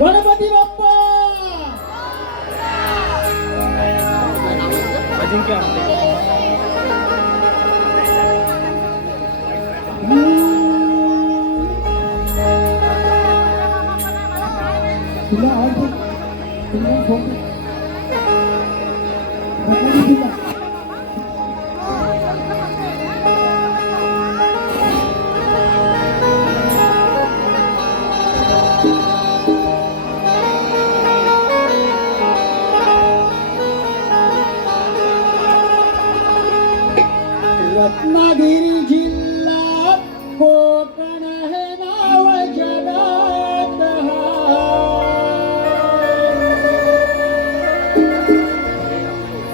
गणपती बाप्पा अजिंक्य तुला आवडते तुला फोन रत्नागिरी जिल्हा कोकण हे नाव जगात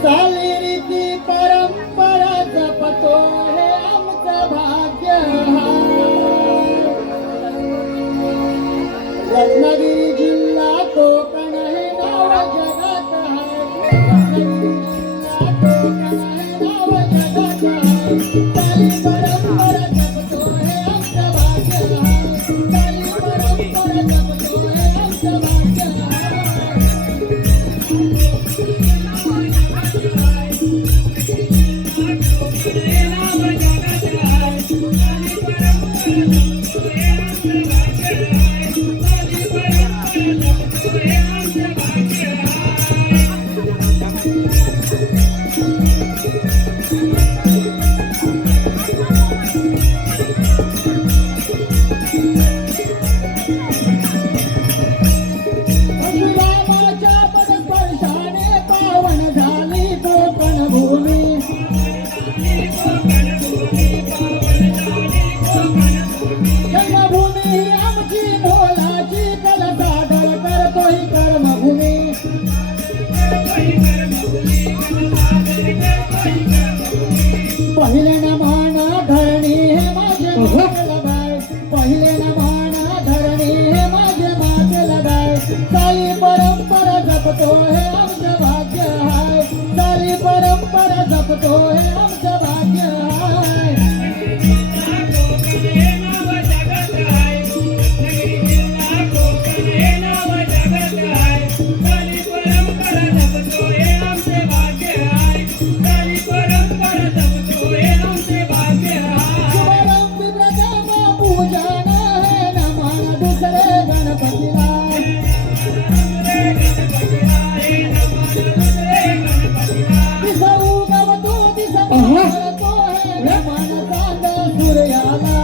चालीरीती परंपरा जपतो हे आमचं भाग्य रत्नागिरी जिल्हा कोकण हे नाव जगात रत्नागिरी जिल्हा कोकण हे नाव जगात चाली परंपरा जपतो हे आमचं भाग्य चाली परंपरा जपतो हे आमचं भाग्य परशुरामाच्या पदस्पर्शाने पावन झाली कोकण भूमी जन्मभूमी ही आमची मोलाची कलसादर करतो ही कर्मभूमी पहिले नमान धरणी हे माझे मातलगाय पहिले नमान धरणी हे माझे मातलगाय चाली परंपरा जपतो हे आमचं भाग्य हाय चाली परंपरा जपतो हे आमचं भाग्य हाय शुभारंभ प्रथम पूजन हे नमन दुसरे गणपतीला दिसऊ गवतो दिसतो हे नमन चांद सूर्याला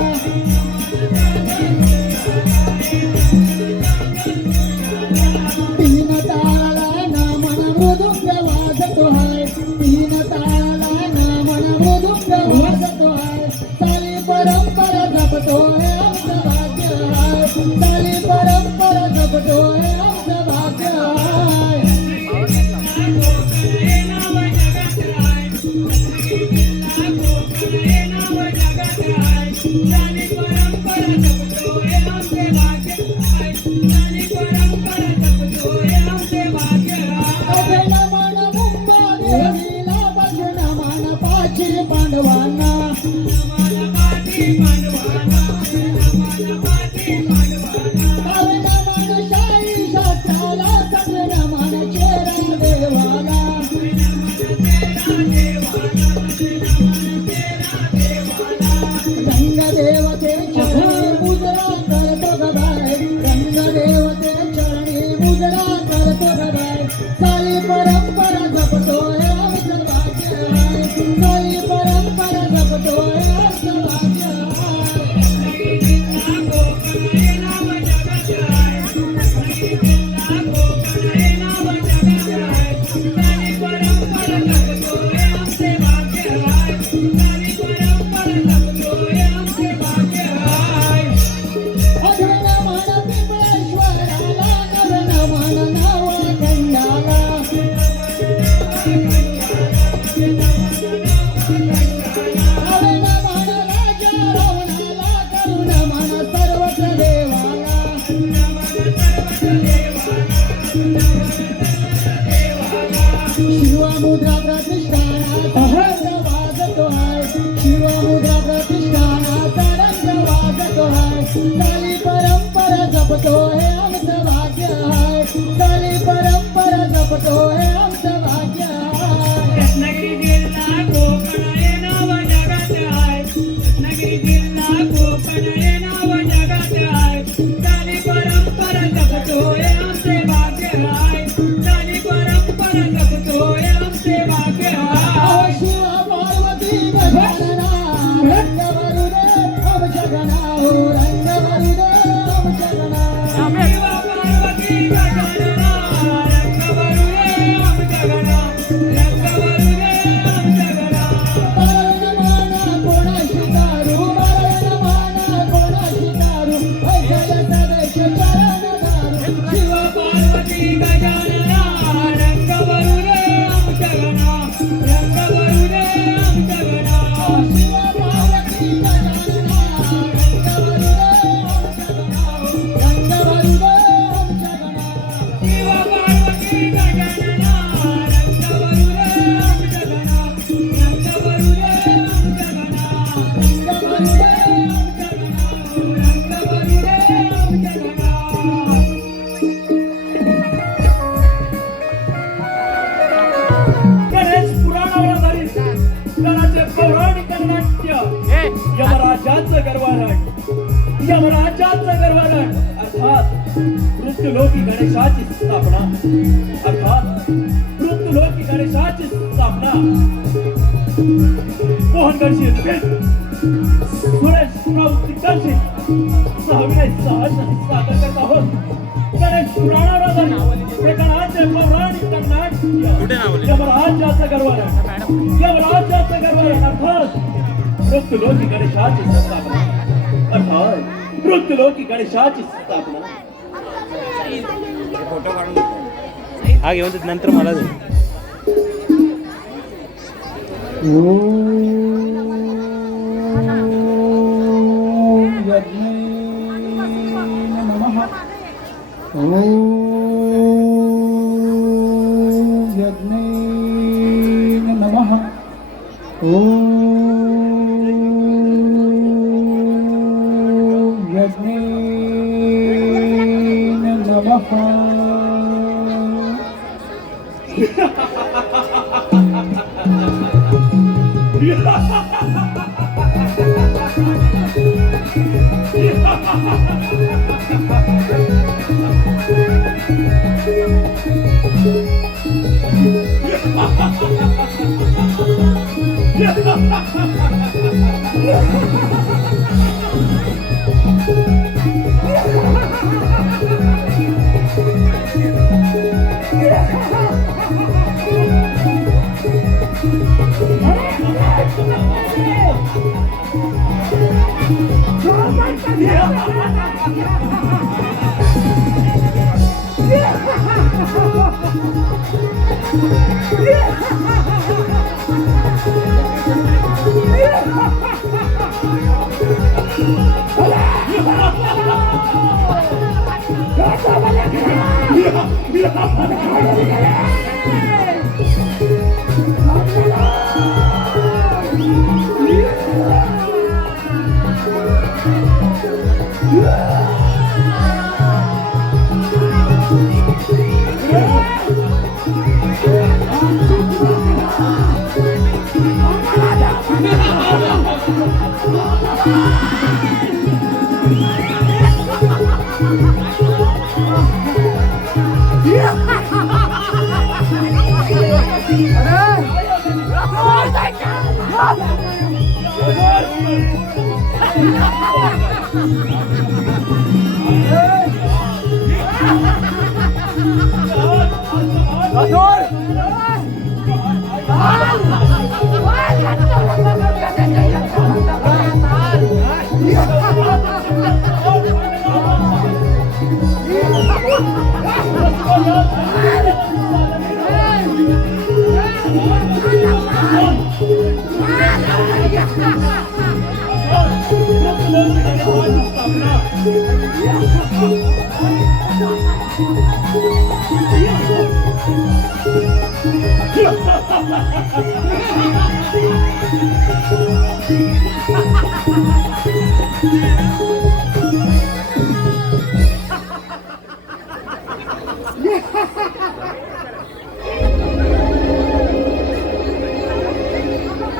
तीन ताळाला नमन मृदुंग वाजतो आहे तीन ताळाला नमन मृदुंग वाजतो आहे चाली परंपरा जपतो हे आमचं भाग्य आहे चाली परंपरा जपतो हे आमचं भाग्य आहे अभय नमन मुंबा देवीला बजू नमन पाची पांडवांना अभय नमन शाही शास्त्राला सगळे नमन चेरा देवाला रंग देवते चरणी मुजरा करतो गबाय रंग देवते चरणी मुजरा करतो गबाय चाली परंपरा जपतो हे आमचं भाग्य आहे चाली परंपरा जपतो हे आमचं भाग्य अधन मन पिंपळेश्वराला नवन मन नावा खंडाला अवन मन राजा रावणाला करुण मन सर्वत्र देवाला शिवमुद्रा प्रतिष्ठानाचा रंग वाजतो आहे शिवमुद्रा प्रतिष्ठानाचा रंग वाजतो आहे चाली परंपरा जपतो हे आमचं भाग्य आहे चाली परंपरा जपतोय आमचं भाग्य आहे. रत्नागिरी जिल्हा कोकण हे नाव जगात आहे. रत्नागिरी जिल्हा कोकण हे नाव जगात आहे. चाली परंपरा जपतोय आमचे भाग्य आहे. चाली परंपरा जपतोय आमचे भाग्य आहे. शिव पार्वती गजानना रंग भरू दे आमच्या गणा हो रंग भरू दे आमच्या गणा. शिव पार्वती गजानना रंग भरू दे आमच्या गणा. रंग भरू दे आमच्या गणा. माना कोणाशी दारू माना कोणाशी दारू ऐकायला सदैश चरण दारू. शिव पार्वती गजानना रंग भरू दे आमच्या गणा. रंग भरू दे आमच्या गणा. शिव पार्वती गजानना रंग भरू दे आमच्या गणा रंग भरू दे आमच्या गणा. शिव पार्वती गजानना रंग भरू दे आमच्या गणा. रंग भरू दे आमच्या गणा. रंग भरू दे आमच्या गणा. रंग भरू दे आमच्या गणा. गणेश पुराणावर आधारित गणाचे पौराणिक नाट्य यमराजाचं गर्वारण. यमराजाचं गर्वारण अर्थात मृत्यूलोकी गणेशाची स्थापना. अर्थात मृत्यूलोकी गणेशाची स्थापना मोहनगडशी सुरेश राऊत दिग्दर्शित सहाविनय सादर करत आहोत. गणेश पुराणावर आधारित हे गणाचे पौराणिक नाट्य यमराजाचं गर्वारण. यमराजाचं गर्वारण अर्थात मृत्यूलोकी गणेशाची स्थापना. अर्थात मृत्यूलोकी गणेशाची स्थापना. हा घेऊन देत नंतर मला दे. यज्ञेन नमः. यज्ञेन नमः. यज्ञेन नमः.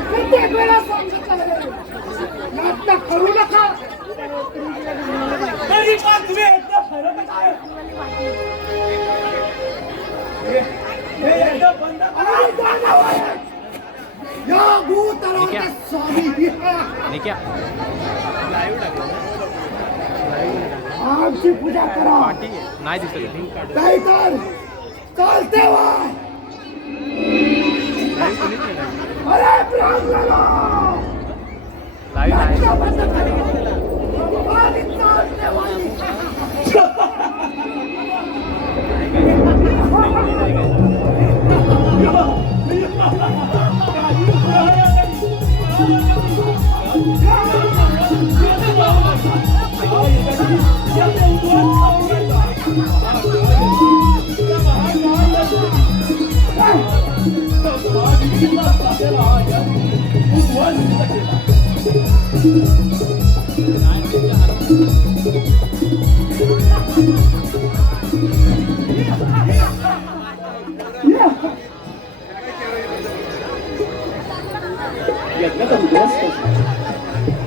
प्रत्येक वेळा सांगितलं आहे, नाटक करू नका. तरी पण तुम्ही एकदा खरं काय हे एकदा बंद करा. आणि दानव आहे. या भूतलाचे स्वामी निक्या आमची पूजा करा. नाही दिसत नाही तर चालते वा. अरे ब्राह्मणा, लाईव्ह नाही नाटक बंद करा. आणि चालते वा.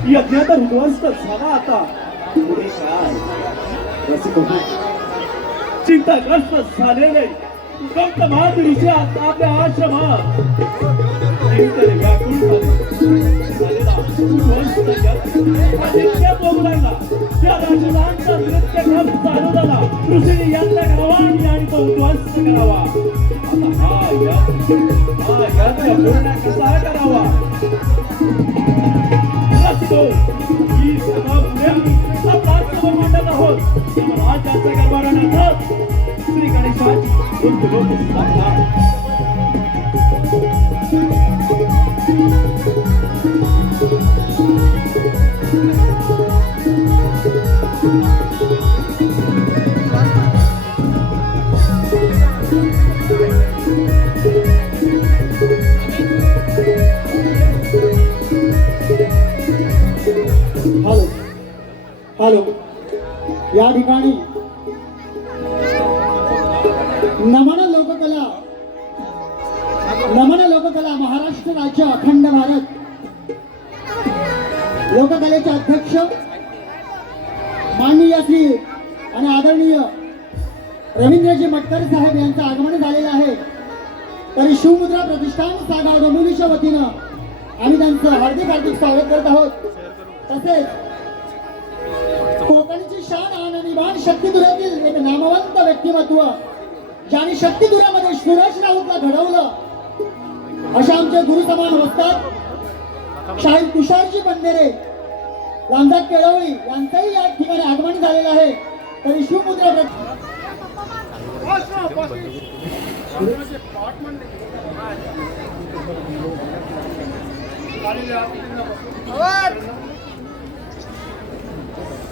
यज्ञात उद्ध्वस्त झाला आता. पुढे काय रसिक हो. चिंताग्रस्त झालेले संत महापुरुषे आता आपल्या आश्रमात एकतर व्याकुळ झालेला उद्ध्वस्त जग आदित्य बोगलायला त्या राजधानचा नृत्यक्रम चालू झाला. ऋषीने यत्न करावा आणि तो उद्ध्वस्त करावा. आता हा यज्ञ पूर्ण कसा करावा. ही सभा पुढे आपला सभा मांडत आहोत. राज्याचा गरबारानंतर श्री गणेशाची उद्योग स्थापना. हॅलो, या ठिकाणी नमन लोककला महाराष्ट्र राज्य अखंड भारत लोककलेचे अध्यक्ष माननीय श्री आणि आदरणीय रवींद्रजी मटकर साहेब यांचं आगमन झालेलं आहे. तरी शिवमुद्रा प्रतिष्ठान सागाव डोंबिवलीच्या वतीनं आम्ही त्यांचं हार्दिक स्वागत करत आहोत. तसेच कोकणची शान आणि निभान शक्तिदुर्यातील एक नामवंत व्यक्तिमत्व ज्यांनी शक्तिदुर्यामध्ये सुरेश राऊतला घडवलं अशा आमचे गुरुसमान वस्तात शाहीर तुषारजी बंदेरे रामदास केळवळी यांचंही या ठिकाणी आगमन झालेलं आहे. तरी शिवमुद्रा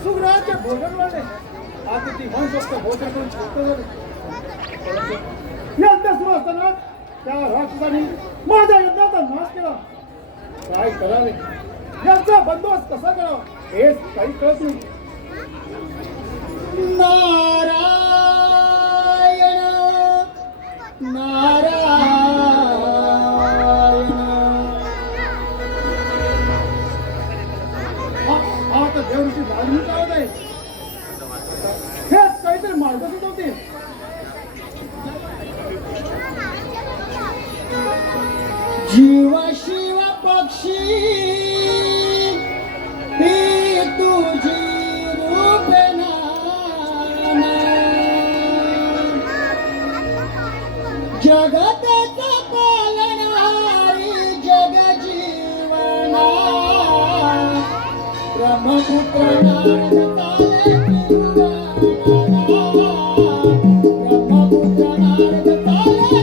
सुग्राचे भोजनवाले आदिती मनसोक्त भोजन करून छोटं यज्ञ सुरू असताना त्या राक्षसाने माझ्या यज्ञाचा नाश केला. काय करावे, यांचा बंदोबस्त कसा करावा हेच काही कळत नाही. नारायण नारायण आता देवऋषी बाजून चालत आहे. हेच काहीतरी मार्ग सुचवते. जीव शिव पक्षी ही तुझी रूपना जगताचा पालनहारी जग जीवना ब्रह्मपुत्र नारद चाले ब्रह्मपुत्र नारद चाले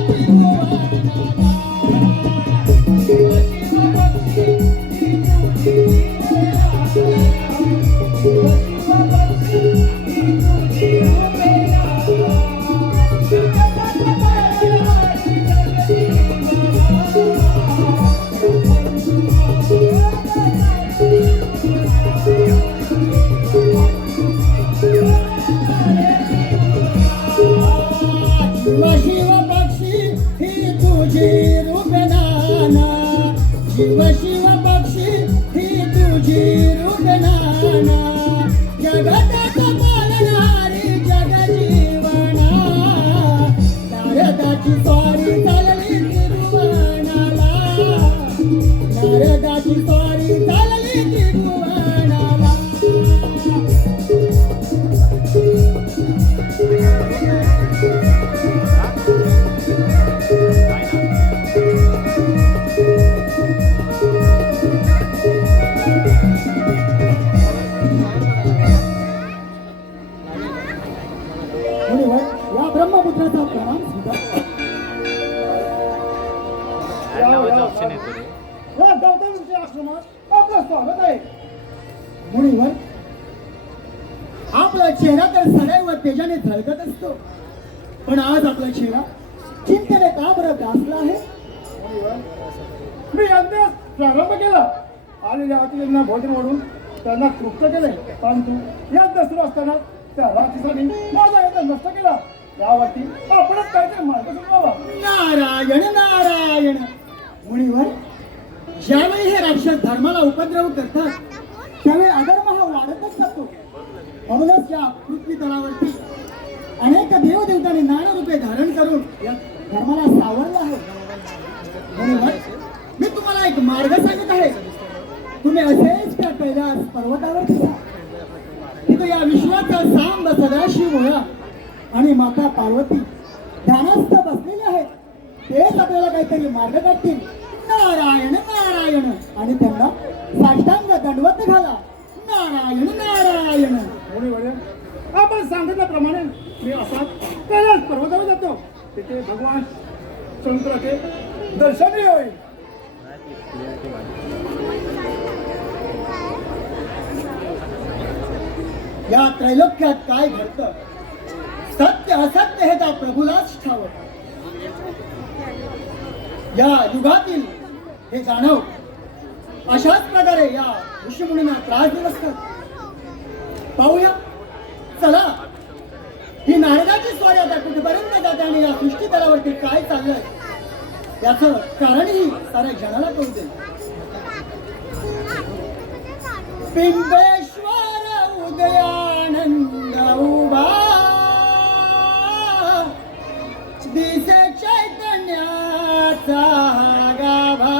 मुनिवर या ब्रह्मपुत्राचा प्रणाम स्वीकार. ॲड नावाचा ऑप्शन येतो रे. या गौतम ऋषी आश्रमात आपलं स्वागत आहे. मुनिवर आपला चेहरा तर सदैव तेजाने झळकत असतो, पण आज आपला चेहरा चिंतेने का बरं ग्रासला आहे? मी अभ्यास प्रारंभ केला आलेल्या अतिथींना भोजन वाढून त्यांना तृप्त केले, परंतु यज्ञ सुरू असताना त्या राक्षसाने माझा यज्ञ नष्ट केला. यावरती आपणच काहीतरी मार्ग सुचवावा. नारायण नारायण. मुनिवर ज्यावेळी हे राक्षस धर्माला उपद्रव करतात त्यावेळी अधर्म हा वाढतच जातो. म्हणूनच या पृथ्वी तलावरती अनेक देवदेवतांनी नाना रूपे धारण करून या धर्माला सावरलं आहे. मुनिवर मी तुम्हाला एक मार्ग सांगत आहे. तुम्ही असेच त्या कैलास पर्वतावरती जा. तिथे या विश्वाचा सांब सदाशिव मुळा आणि माता पार्वती ध्यानस्थ बसलेले आहेत. तेच आपल्याला काहीतरी मार्ग काढतील. नारायण नारायण आणि त्यांना साष्टांग दंडवत घाला. नारायण नारायण. मुनिवर्य, आपण सांगितल्याप्रमाणे मी असा कैलास पर्वतावर जातो. तिथे भगवान शंकराचे दर्शन होईल. या त्रैलोक्यात काय घडतं, सत्य असत्य हे त्या प्रभूलाच ठावत. या युगातील हे जाणव अशाच प्रकारे या ऋषीमुनींना त्रास देत असतात. पाहूया चला ही नारदाची स्वारी आता कुठपर्यंत जाते आणि या सृष्टी तलावरती काय चाललंय याचं कारणही साऱ्या जगाला कळू दे. पिंपेश्वर उदयानंद उभा दिसे चैतन्याचा गाभा.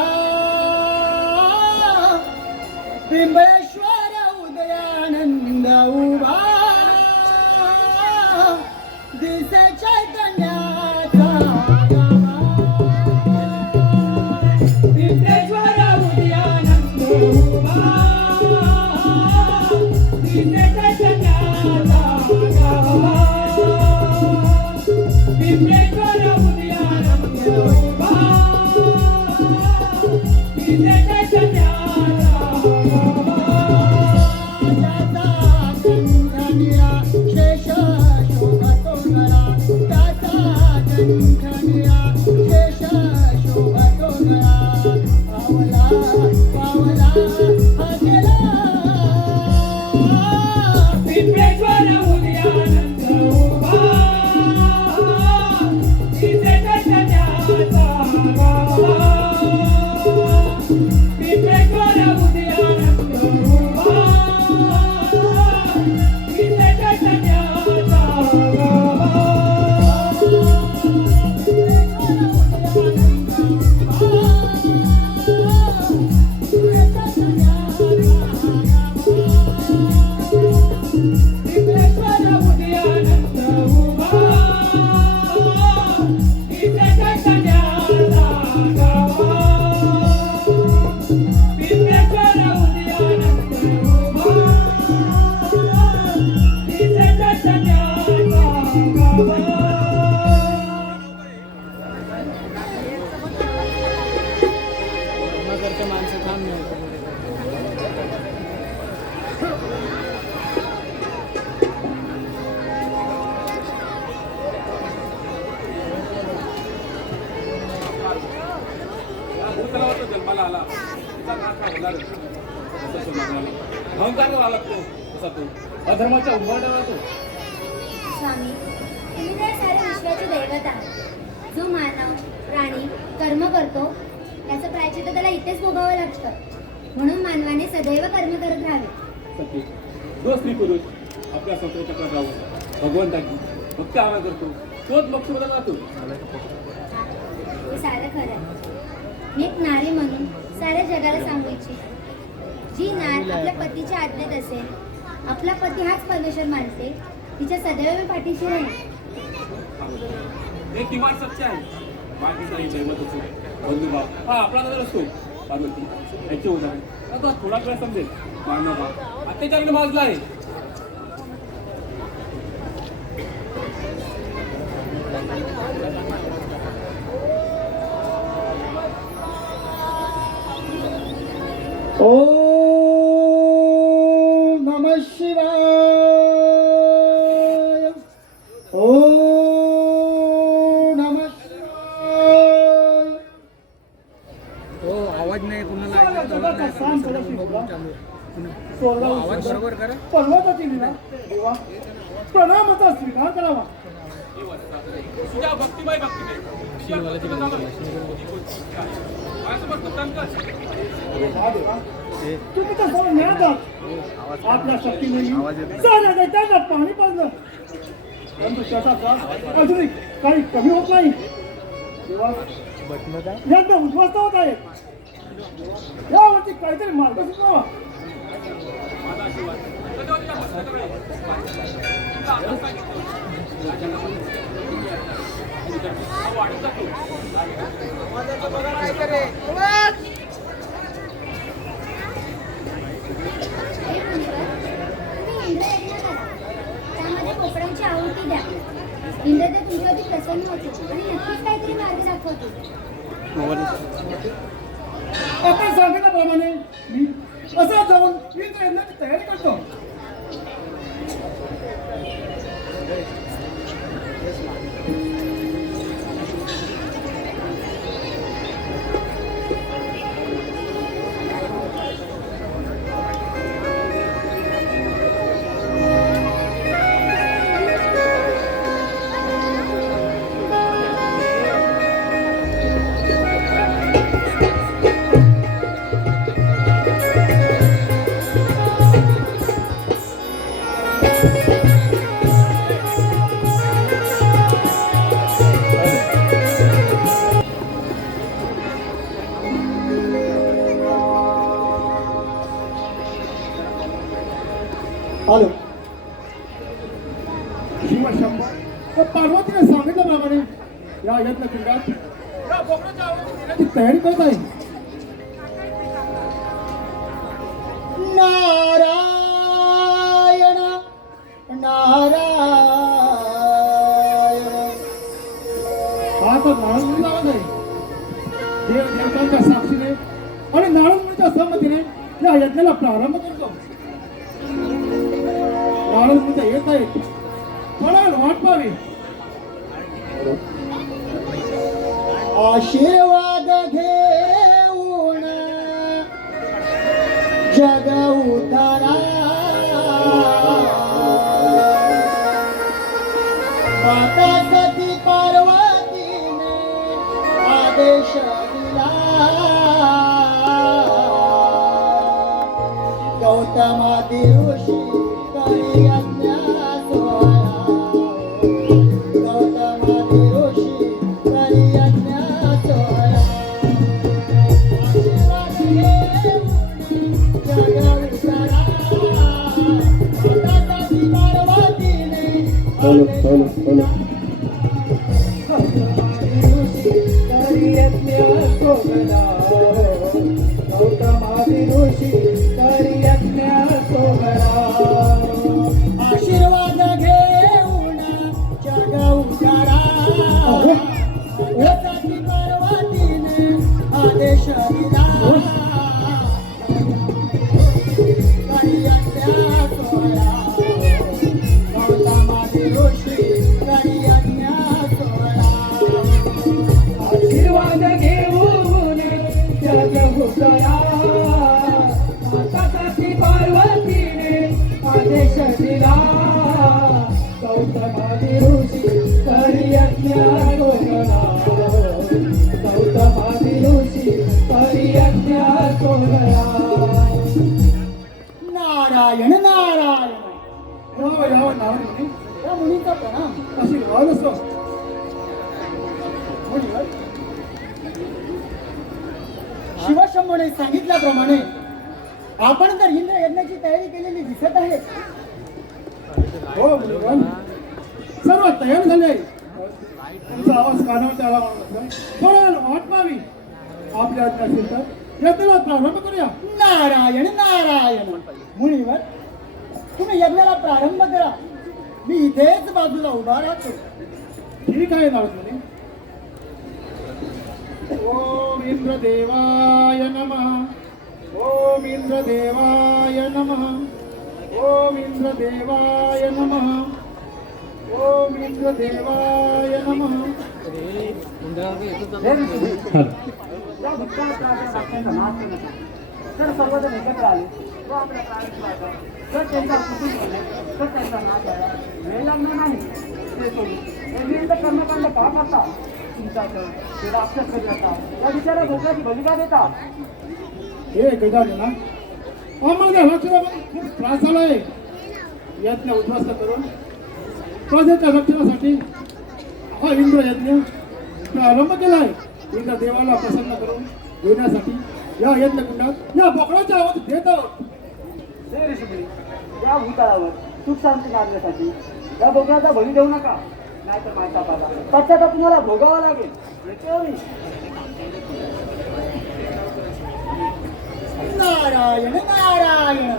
पिंपेश्वर उदयानंद उभा दिसे चैतन्याचा गाभा. पिंपेश्वर उदयानंद उभा दिसे चैतन्याचा गाभा. पिंपेश्वर उदयानंद उभा दिसे चैतन्याचा गाभा. शेष शोभतो गळा त्याचा कंठनिया शेष शोभतो गळा. पावला पावला हा गेला. पिंपेश्वर उदयानंद उभा दिसे चैतन्याचा गाभा. पिंपेश्वर उदयानंद उभा दिसे चैतन्याचा गाभा. पिंपेश्वर उदयानंद उभा दिसे चैतन्याचा गाभा. पिंपेश्वर उदयानंद उभा दिसे चैतन्याचा गाभा. करते माणसं थांब मिळतं. भूतलावर जन्माला आला तिचा नाश हा होणारच. असं समजला अहंकार व्हावा लागतो तसा तो अधर्माच्या उंबरठ्यावर तो. स्वामी, तुम्ही तर साऱ्या विश्वाचे दैवत आहात. जो मानव प्राणी कर्म करतो त्याचं प्रायश्चित्त त्याला इथेच भोगावं लागतं. म्हणून मानवाने सदैव कर्म करत राहावे. सत्य जो स्त्री पुरुष आपल्या संस्कृतीकडे राहून भगवंताची भक्ती आराधना करतो तोच मोक्षपदाला जातो. हा, हे सारं खरं आहे. मी एक नारी म्हणून साऱ्या जगाला सांगू इच्छिते, जी नार आपल्या पतीच्या आज्ञेत असेल, आपला पती हाच परमेश्वर मानते, तिच्या सदैव मी पाठीशी राहील. हे किमान सत्य आहे. बाकीचा दैवत असो बंधुभाव हा आपला नजर असतो. पार्वती याचे उदाहरण आता थोडा वेळ समजेल. मानव अत्याचाराने माजला आहे आवाज बरोबर करा. पर्वताची लीला देवा प्रणामाचा स्वीकार करावा. तुझ्या भक्तिमय माझ्यासमोर तू कंकच. हा देवा तुम्ही तर सर्व ज्ञानात आपल्या शक्तीने साऱ्या दैत्यांना पाणी पाजलं, परंतु त्याचा त्रास अजूनही काही कमी होत नाही. देवा यज्ञ उद्ध्वस्त होत आहे, यावरती काहीतरी मार्ग सुचवावा. माझा आशीर्वाद सदैवच्या मस्तकाकडे तुला आता सांगितलं वाढत जातो. हे पुत्र, तुम्ही इंद्रयज्ञ करा. त्यामध्ये कोकणाची आहुती द्या. इंद्रदेव तुमच्यावरती प्रसन्न होतील आणि नक्कीच काहीतरी मार्ग दाखवतील. आपण सांगितल्याप्रमाणे मी असं जाऊन इंद्र यज्ञाची तयारी करतो. आलो शिवशंभ व पार्वतीने सांगितल्याप्रमाणे या यज्ञ कुंडात या बोकडाच्या आवाजाची तयारी करत आहे. नारायण नारायण हा तर नारद मुनीचा आवाज आहे. देव देवतांच्या साक्षीने आणि नारद मुनीच्या संमतीने या यज्ञाला प्रारंभ करतो. नारद मुनी येत आहेत, थोडा वाट पाहावी. आशीर्वाद घेऊन जग उतारा माता सती पार्वतीने आदेश दिला. गौतमादी ऋषी करी यज्ञ सोहळा. गौतमादी ऋषी करी यज्ञ सोहळा. आशीर्वाद घेऊन जग उतारा माता सती पार्वतीने आदेश दिला. करी यज्ञ सोहळा. गौतमादी ऋषी करी यज्ञ सोहळा. आशीर्वाद घेऊन जग उजाडा. सती पार्वतीने आदेश दिला. करी यज्ञ सोहळा. गौतमादी ऋषी करी यज्ञ सोहळा. आशीर्वाद घेऊन जग उतरा. माता सती पार्वतीने आदेश दिला. गौतमादी ऋषी करी यज्ञ सोहळा. गौतमादी ऋषी करी यज्ञ सोहळा. नारायण नारायण. यावं नाव मुनी, या मुनीचा प्रणाम. आशीर्वाद असो. मुनीवर शिवशंभूने सांगितल्याप्रमाणे आपण तर इंद्र यज्ञाची तयारी केलेली दिसत आहे. हो मुनीवर, सर्व तयार झाले. तुमचा आवाज कानावर आला म्हणून थोडा वेळ वाट पाहावी. आपल्या आज्ञा असेल तर यज्ञाला प्रारंभ करूया. नारायण नारायण. मुनीवर तुम्ही यज्ञाला प्रारंभ करा, मी इथेच बाजूला उभा राहतो. ठीक आहे नारद मुनी. ओम इंद्रदेवाय नमः. ओम इंद्रदेवाय नमः. ओम इंद्रदेवाय नमः. ओम इंद्रदेवाय नमः. या भक्ताच्या वाक्यांचा नाश नका. तर सर्वजण एकत्र आले तो आपल्या प्राण्याची बायका जर त्यांचा कुटुंब झाले तर त्यांचा नाश आहे वेळ लागणार नाही ते सोडून हे विरुद्ध कर्मकांड का करता तुमच्याकडं ते राक्षस कधी असता या विचारा भोगल्याची भूमिका देता हे गजानन ना आम्हाला या राक्षसाला खूप त्रास झालाय यज्ञ उद्ध्वस्त करून प्रजेच्या रक्षणासाठी हा इंद्र यज्ञ प्रारंभ केलाय इंद्र देवाला प्रसन्न करून घेण्यासाठी या यज्ञकुंडात या बोकडाचा आवाज देत आहोत हे ऋषिमुनी या भूतळावर सुख शांती नांदण्यासाठी या बोकडाचा बळी देऊ नका नाहीतर मायचा पाला त्याच्यात तुम्हाला भोगावा लागेल येतो मी नारायण नारायण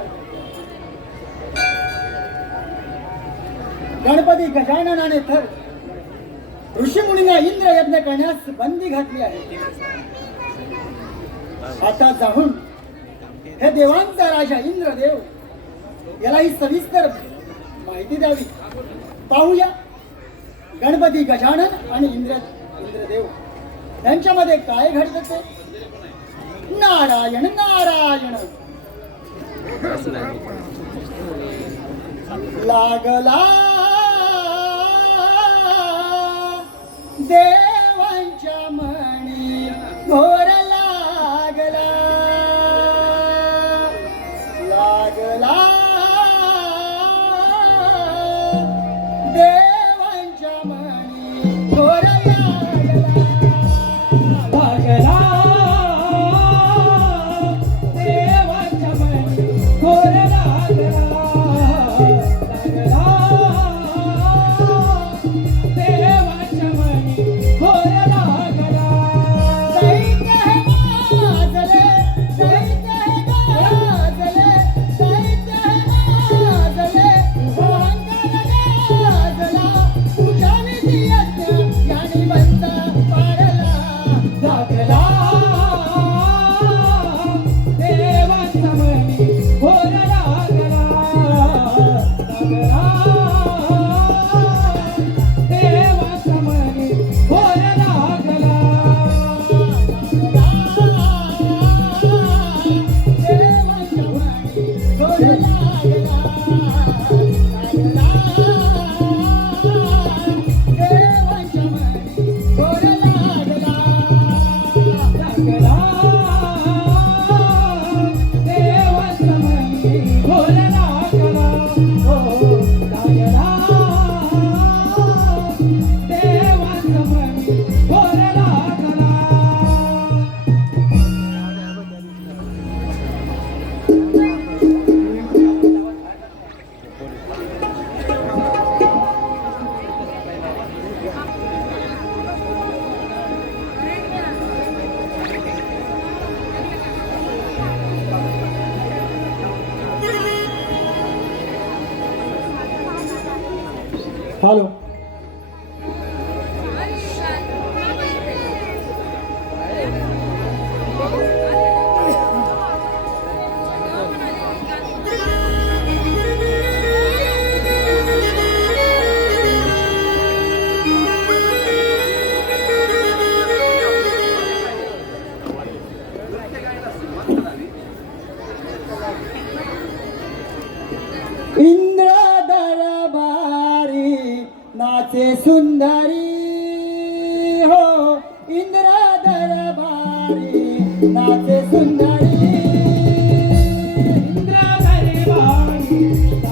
गणपती गजाननाने तर ऋषीमुनींना इंद्र यज्ञ करण्यास बंदी घातली आहे आता जाऊन हे देवांचा राजा इंद्रदेव याला ही सविस्तर माहिती द्यावी पाहूया गणपती गजानन आणि इंद्रदेव यांच्यामध्ये काय घडत ते नारायण नारायण लागला देवांच्या मणी घोर लागला लागला देवांच्या मणी घोर लागला देवाच्या मनी घोर लागला देवाच्या मनी घोर लागला दैत्य हे गाजले दैत्य हे गाजले दैत्य हे गाजले अहंकार गाजला तुझ्या विधी यज्ञ याने बनता पाडला लागला देवाच्या मनी घोर लागला देवाच्या मनी घोर लागला देवांच्या मणी घोर लागला देवांच्या मणी घोर लागला लागला देवाच्या मनी घोर लागला हो लागला देवाच्या मनी घोर लागला हॅलो इंद्र दरबारी नाचे सुंदरी हो इंद्र दरबारी नाचे सुंदरी इंद्र दरबारी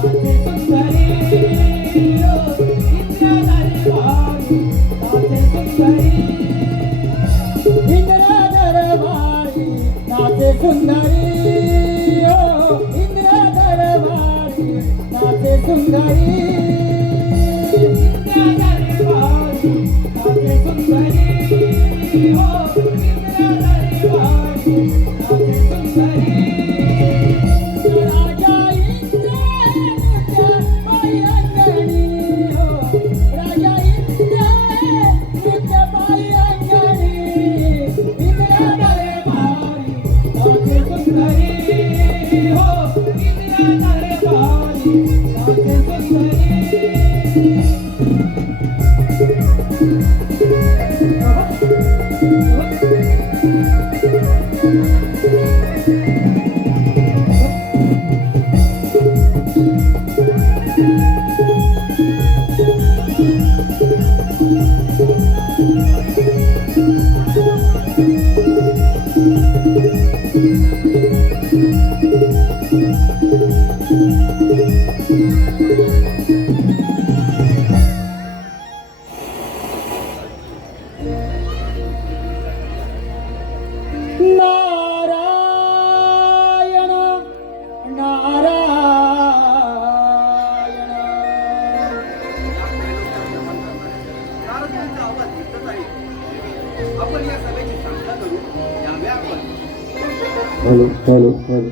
नाचे सुंदरी हो इंद्र दरबारी नाचे सुंदरी इंद्र दरबारी नाचे सुंदरी हो इंद्र दरबारी नाचे सुंदरी इंद्र दरबारी नाचे सुंदरी हो इंद्र दरबारी नाचे सुंदरी राजा इंद्र नृत्य पायी अंगणी हो राजा इंद्र नृत्य पायी अंगणी इंद्र दरबारी नाचे सुंदरी हो इंद्र दरबारी नाचे सुंदरी आपण या सभेची सांगता करू याव्या आपण. Hello hello hello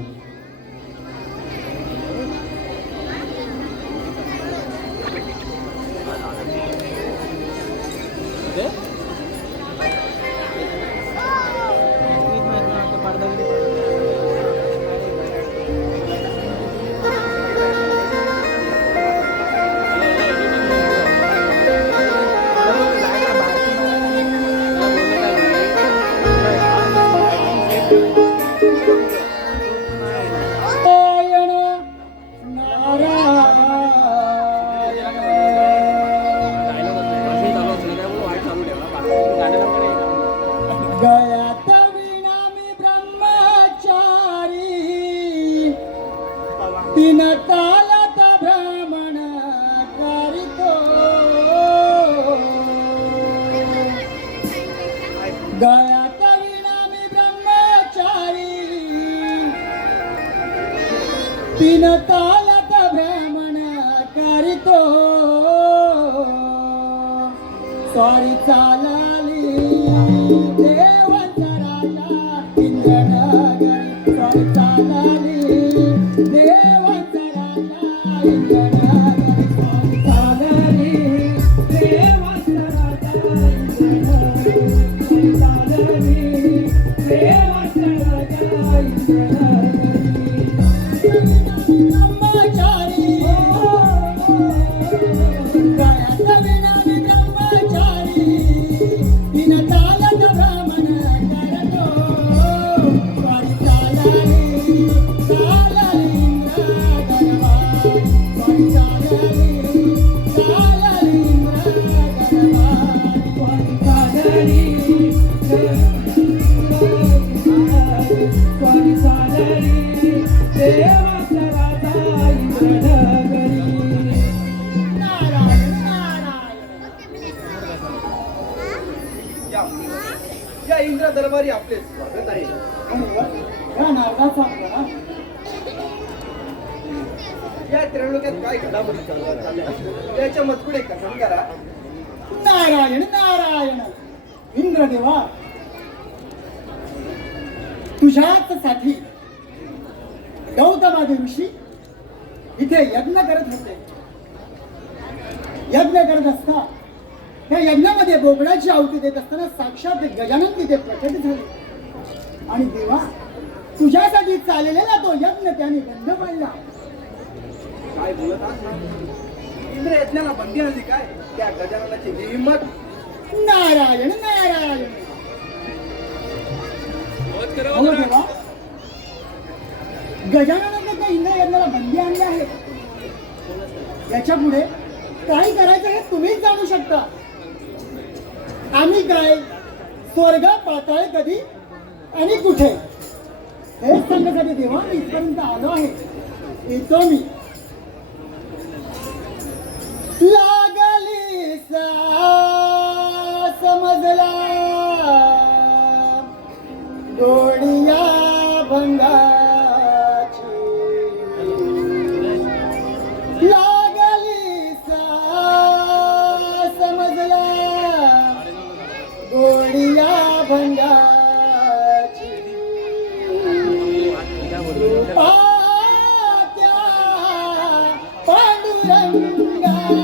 Narayan Narayan गयात विणामी ब्रह्मचारी तीन तालत भ्रमण करितो गयात विणामी ब्रह्मचारी तीन तालत भ्रमण करितो स्वारी चालली देवांचा राजा इंद्रनगरी स्वारी चालली देवांचा राजा इंद्रनगरी स्वारी चालली देवांचा राजा इंद्रनगरी चालली देवांचा राजा इंद्रनगरी ब्रह्मचारी गयात विणामी ब्रह्मचारी तीन तालत भ्रमण करतो स्वारी चालली चालली इंद्रगणवारी स्वारी चालली चालली इंद्रगणवारी स्वारी चालली देवांचा राजा इंद्रनगरी. नारायण नारायण या इंद्र दरबारी आपले स्वागत आहे. या नारदाचा आपला या त्रिलोक्यात काय घडामोडी चालल्या याच्या मजकुरे कथन करा. नारायण नारायण इंद्रदेवा तुझ्याच साठी गौतमादी ऋषी इथे यज्ञ करत होते. यज्ञ करत असता त्या यज्ञामध्ये बोकडाची आहुती देत असताना साक्षात गजानन तिथे प्रकट झाले आणि देवा तुझ्यासाठी चाललेला तो यज्ञ त्याने बंद पडला. काय बोलत आहात? इंद्र यज्ञाला बंदी आणली काय? त्या गजाननाची ही हिंमत. नारायण नारायण हो देवा गजाननाने त्या इंद्र यज्ञाला बंदी आणली आहे. याच्या पुढे काय करायचं हे तुम्हीच जाणू शकता. आम्ही काय स्वर्ग पाताळ कधी आणि कुठे हे सांगण्यासाठी देवा मी इथपर्यंत आलो आहे. येतो मी. लागली समजला डोळिया भंगाची लागली समजला डोळिया भंगाची पात्या पांडुरंगाची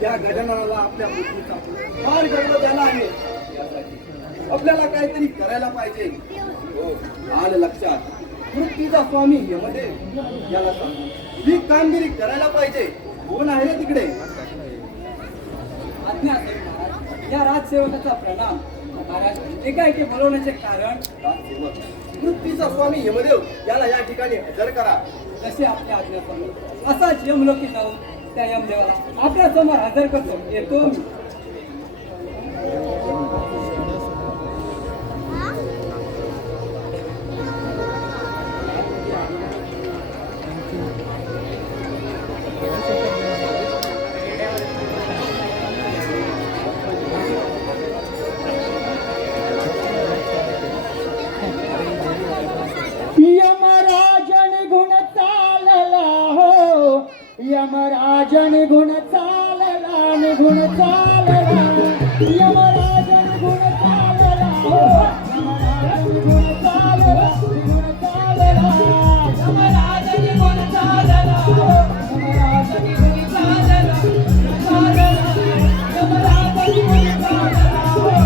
त्या गजाननाला आपल्या बुद्धीचा फार गर्व झाला आहे. यासाठी आपल्याला काहीतरी करायला पाहिजे. हो, आलं लक्षात. मृत्यूचा स्वामी यमदेव याला सांगू ही कामगिरी करायला पाहिजे. कोण आहे रे तिकडे? आज्ञा असेल महाराज. या राजसेवकाचा प्रणाम. महाराज एकाएकी बोलवण्याचे कारण राजसेवक मृत्यूचा स्वामी यमदेव याला या ठिकाणी हजर करा. जसे आपल्या आज्ञाप्रमाणे असाच यमलोकी जाऊन त्या यमदेवाला आपल्या समोर हजर करतो. येतो मी. यमराजन गुण चालला हो, यमराजन गुण चालला, निघून चालला. यमराजन गुण चालला हो, यमराजन गुण चालला, निघून चालला. यमराजन गुण चालला हो, यमराजन गुण चालला, निघून चालला. यमराजन गुण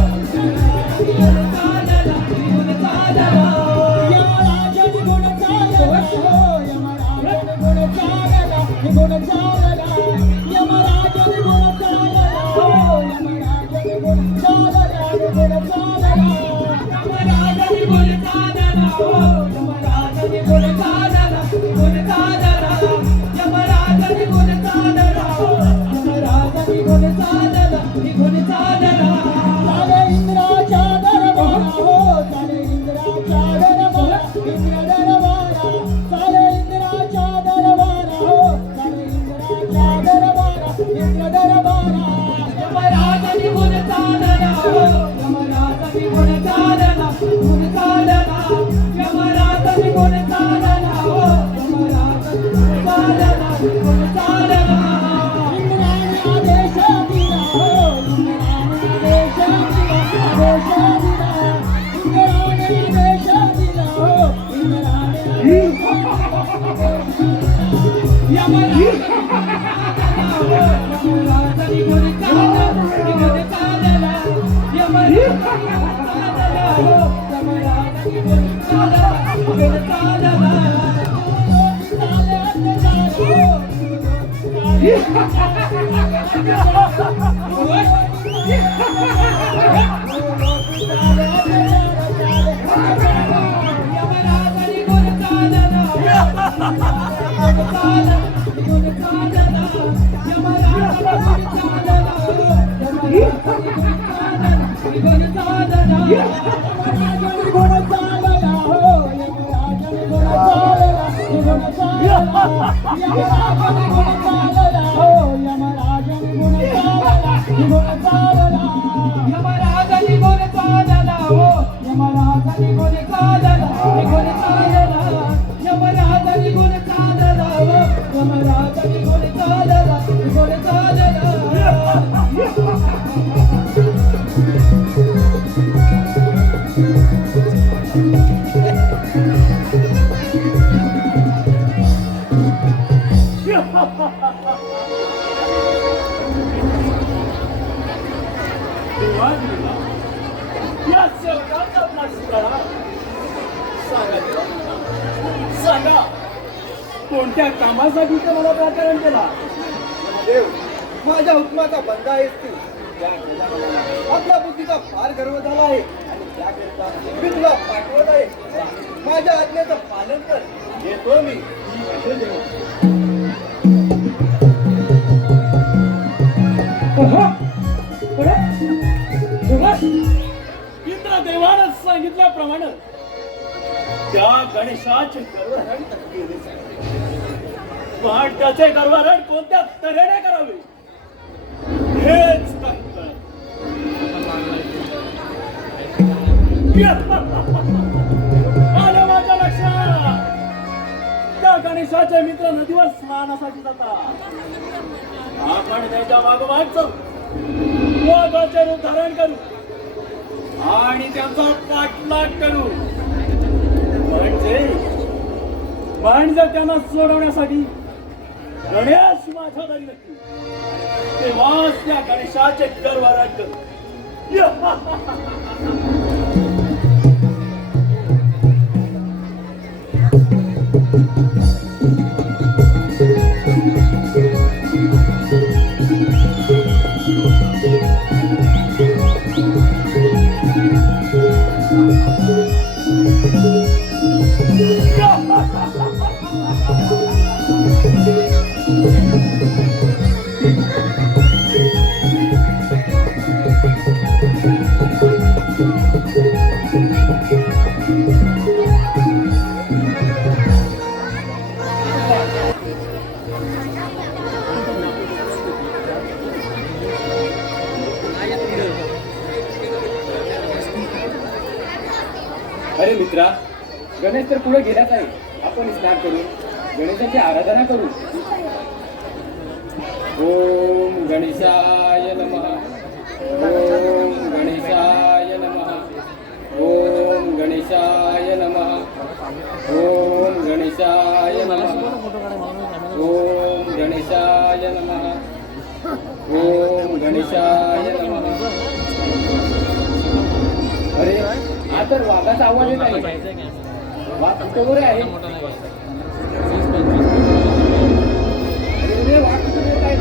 चालला हो, यमराजन गुण चालला, निघून चालला. सांगा कोणत्या कामासाठी ते मला प्रकरण केला? देव माझ्या हुकमाचा बंदा आहेस तू. त्या गजाननाला आपल्या बुद्धीचा फार गर्व झाला आहे आणि त्याकरिता मी तुला पाठवत आहे. माझ्या आज्ञेचं पालन कर. येतो मी. इंद्रदेवानं सांगितल्याप्रमाणे त्या गणेशाचे गर्वहरण केले जाते. पण त्याचे गर्वहरण कोणत्या तऱ्हेने करावे हेच काही कळत आलं माझ्या लक्षात. त्या गणेशाचे मित्र नदीवर स्नानासाठी जातात. आपण त्याच्या मागोमाग वाघाचे रूप धारण करू आणि त्यांचा पाठलाग करू. म्हणजे त्यांना सोडवण्यासाठी गणेश माझ्या घरी नक्की तेव्हाच त्या गणेशाचे गर्वराट करू. अरे मित्रा, गणेश तर पुढे गेलाच आहे. आपण स्नान करू, गणेशाची आराधना करू. ओम गणेशाय नमः. ओम गणेशाय नमः. ओम गणेशाय नमः. ओम गणेशाय नमः. ओम गणेशाय नमः. ओम गणेशाय नमः. अरे हा तर वाघाचा आवाज येत आहे. वाघ कुठे आहे? अरे वाघ कुठे येत आहे?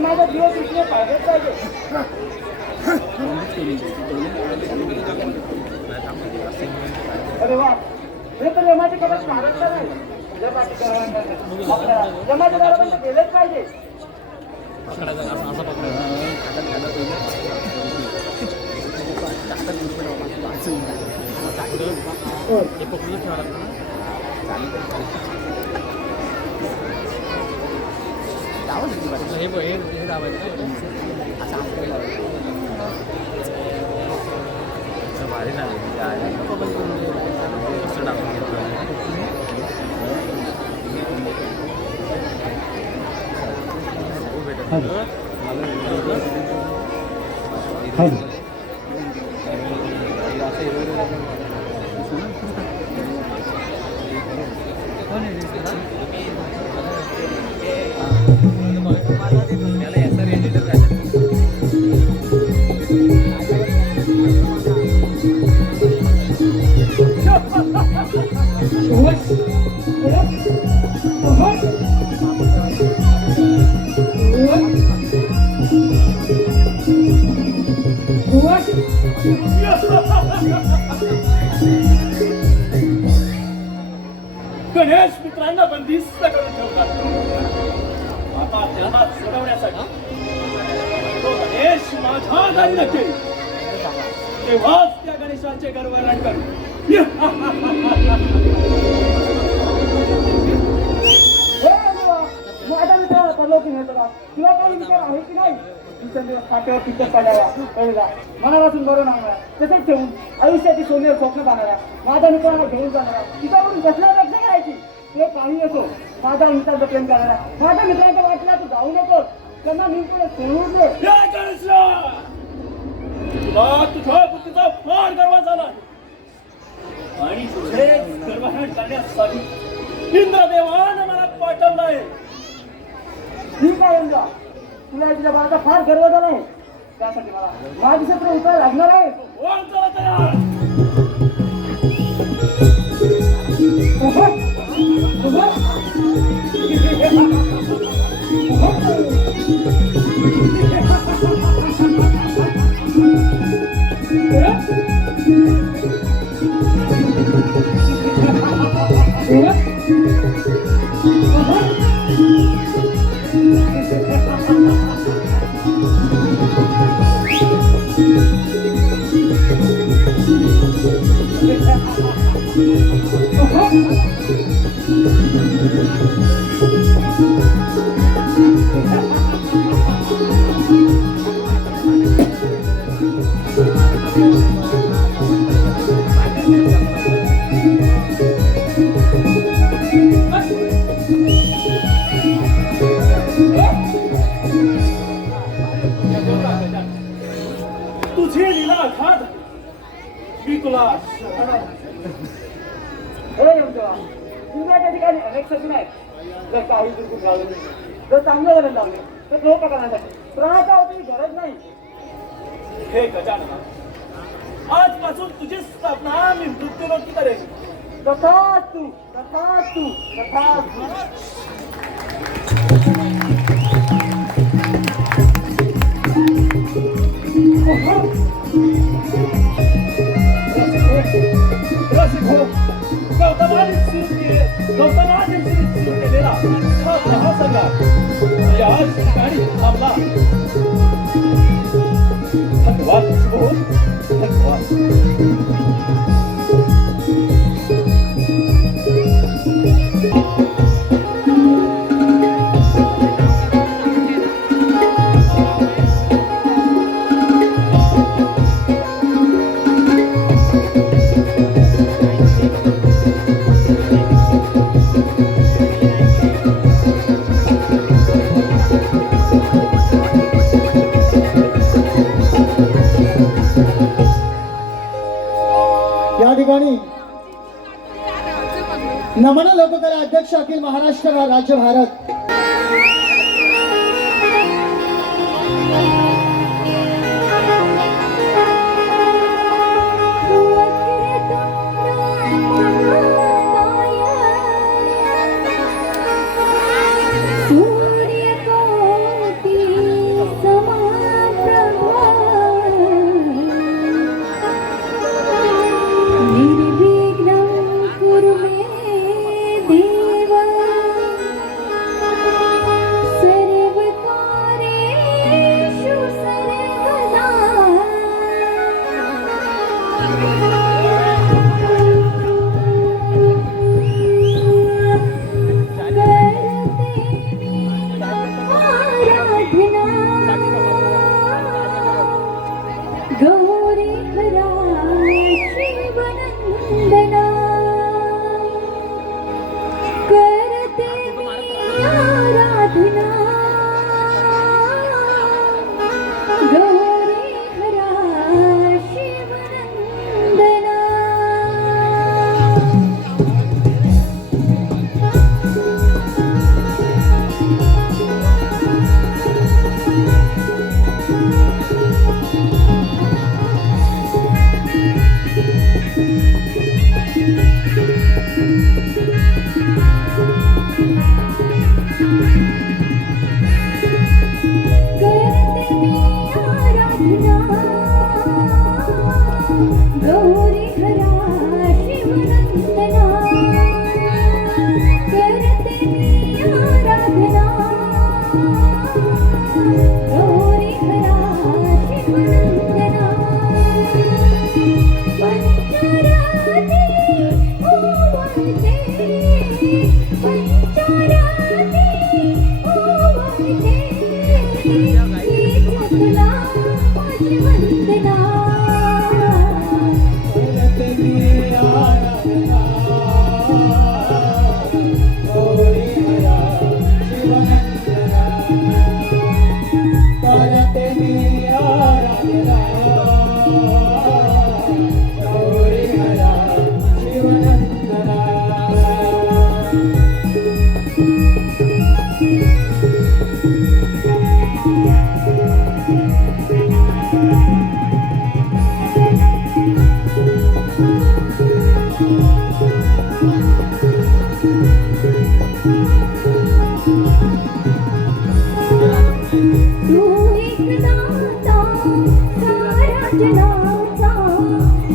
माझा दिवस इथे पाहिजेच पाहिजे. अरे वा, हे तर यमाचे कदाच महाराष्ट्र नाही. यमाच्या दारापर्यंत गेलेच पाहिजे. हे दाबायचं भारी नाही गणेश मित्रांना बंदिस्त करून ठेवतात. आता त्याला सोडवण्यासाठी तो गणेश माझ्या घरी नक्की तेव्हाच त्या गणेशाचे गर्वराट करू. माझा मित्र पडलो की नाही तुला तुला काही विचार आहे की नाही? खात्यावर पिक्चर काढावा पहिला मनापासून बरं नांगणार तसंच ठेवून आयुष्याची सोनेर स्वप्न बांधायला माझ्या मित्राला घेऊन जाणारा तिच्यावरून बसल्या लक्ष करायची. ते काही असो माझ्या मित्राचं प्रेम करायला माझ्या मित्रांच्या वाटला तू जाऊ नको. त्यांना मी पुढे सोडून दे. तुला तुझ्या बुद्धीचा फार गर्व झाला आणि तुझे गर्वहरण करण्यासाठी इंद्रदेवानं मला पाठवलंय. ठीक आहे इंद्रा, तुला तुझ्या बाळाचा फार गर्व झाला आहे. त्यासाठी मला माझी क्षेत्र उतरायला लागणार आहे. ओह तुझे लीला अखाद मी तुला तुझ्या त्या ठिकाणी अनेक सजून आहेत. जर काही चुकून झालं नाही, जर चांगलं झालं लागले तर लोक करण्यासाठी प्राणाचा होती गरज नाही. हे गजानना, आजपासून तुझी स्थापना मी मृत्यूलोकी करेन. तथास्तु तथास्तु तथास्तु. रसिक हो, गौतमाने सुरू केलेला हा प्रवास या आज ठिकाणी थांबला. धन्यवाद हो, धन्यवाद. या ठिकाणी नमन लोककला अध्यक्ष अखिल महाराष्ट्र राज्य भारत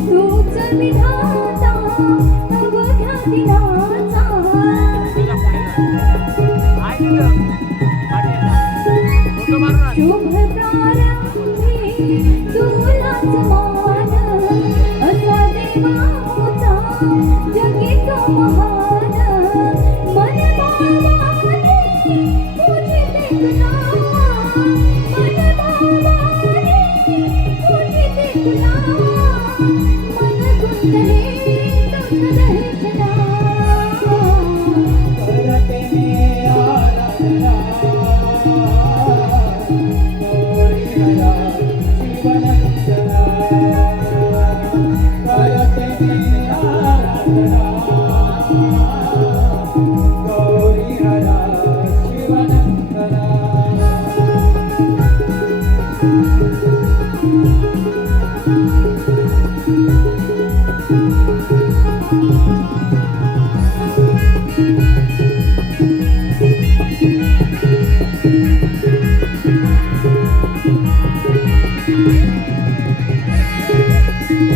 तूच विधाता अवघ्या दिनाचा फोटो मारून आण. शुभ प्रारंभी तुलाच मान असा देवाचा जगी तो महान मन बाबाने पूजिते तुला मन बाबाने पूजिते तुला मन गुंतले तुझ दर्शना करते मी आराधना गौरी हरा शिवनंदना करते मी आराधना गौरी हरा शिवनंदना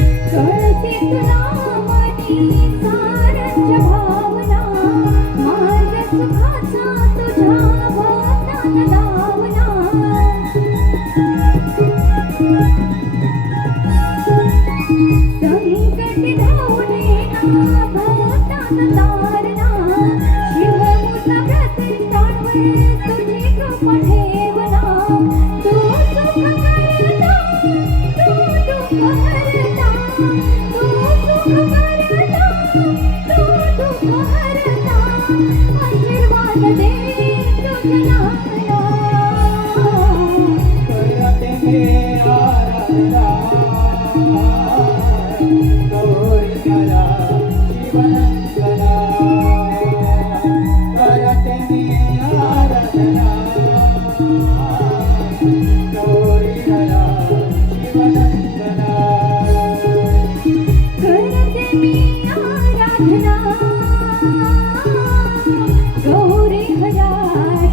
कळते तुला मनी सारंच भावना मार्ग सुखाचा तुझ्या भोवतान धावना संकट धावणे ना भोवतान तारणा शिवमुता प्रतिष्ठानवर तुझी कृपा ठेवना तू सुख करता तू दुःख हरता तू सुख करता तू दुःख हरता आशीर्वाद दे तुझ्या नाना करते मी आराधना गौरी हरा शिवनंदना करते मी आराधना गौरी हरा शिवनंदना करते मी आराधना गौरी हरा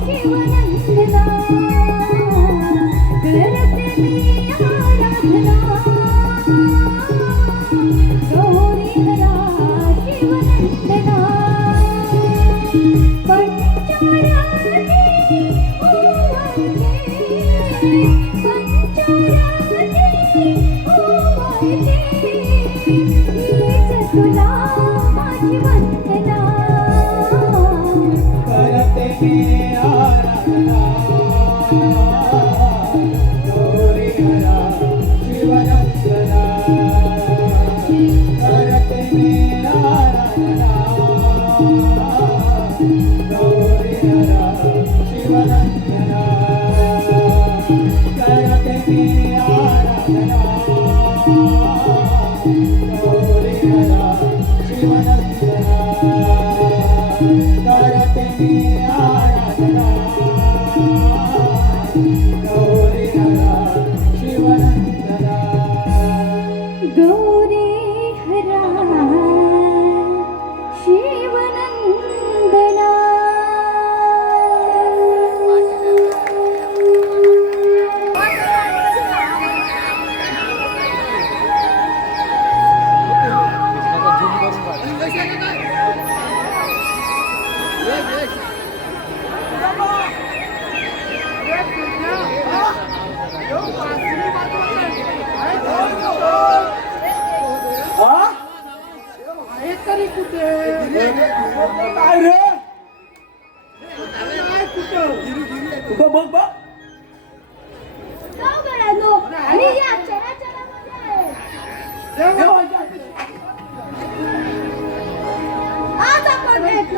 शिवनंदना करते मी आराधना गौरी हरा शिवनंदना पंचाराती ओवाळते पंचाराती ओवाळते हीच तुला माझी वंदना करते मी आराधना गौरी हरा शिवनंदना करते मी आराधना गौरी हरा शिवनंदना करते मी आराधना गौरी हरा शिवनंदना करते मी आराधना गौरी हरा शिवनंदना गौरी हरा शिवनंदना काय रे कुठं बघ बघ गावकऱ्यांनो, मी या चराचरामध्ये आहे. आज आपण एक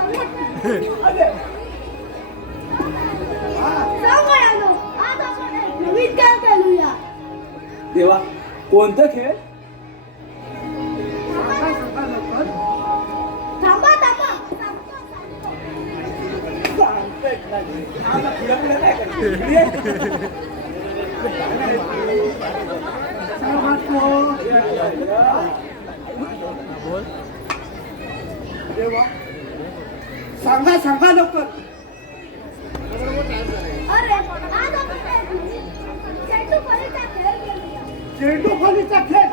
गावकऱ्यांनो, आज आपण एक नवीन खेळ खेळूया. देवा कोणतं खेळ थांबा थांबा देवा सांगा सांगा लवकर अरे आज आपण चेंडू फळीचा खेळ खेळूया. चेंडू खोलीचा खेळ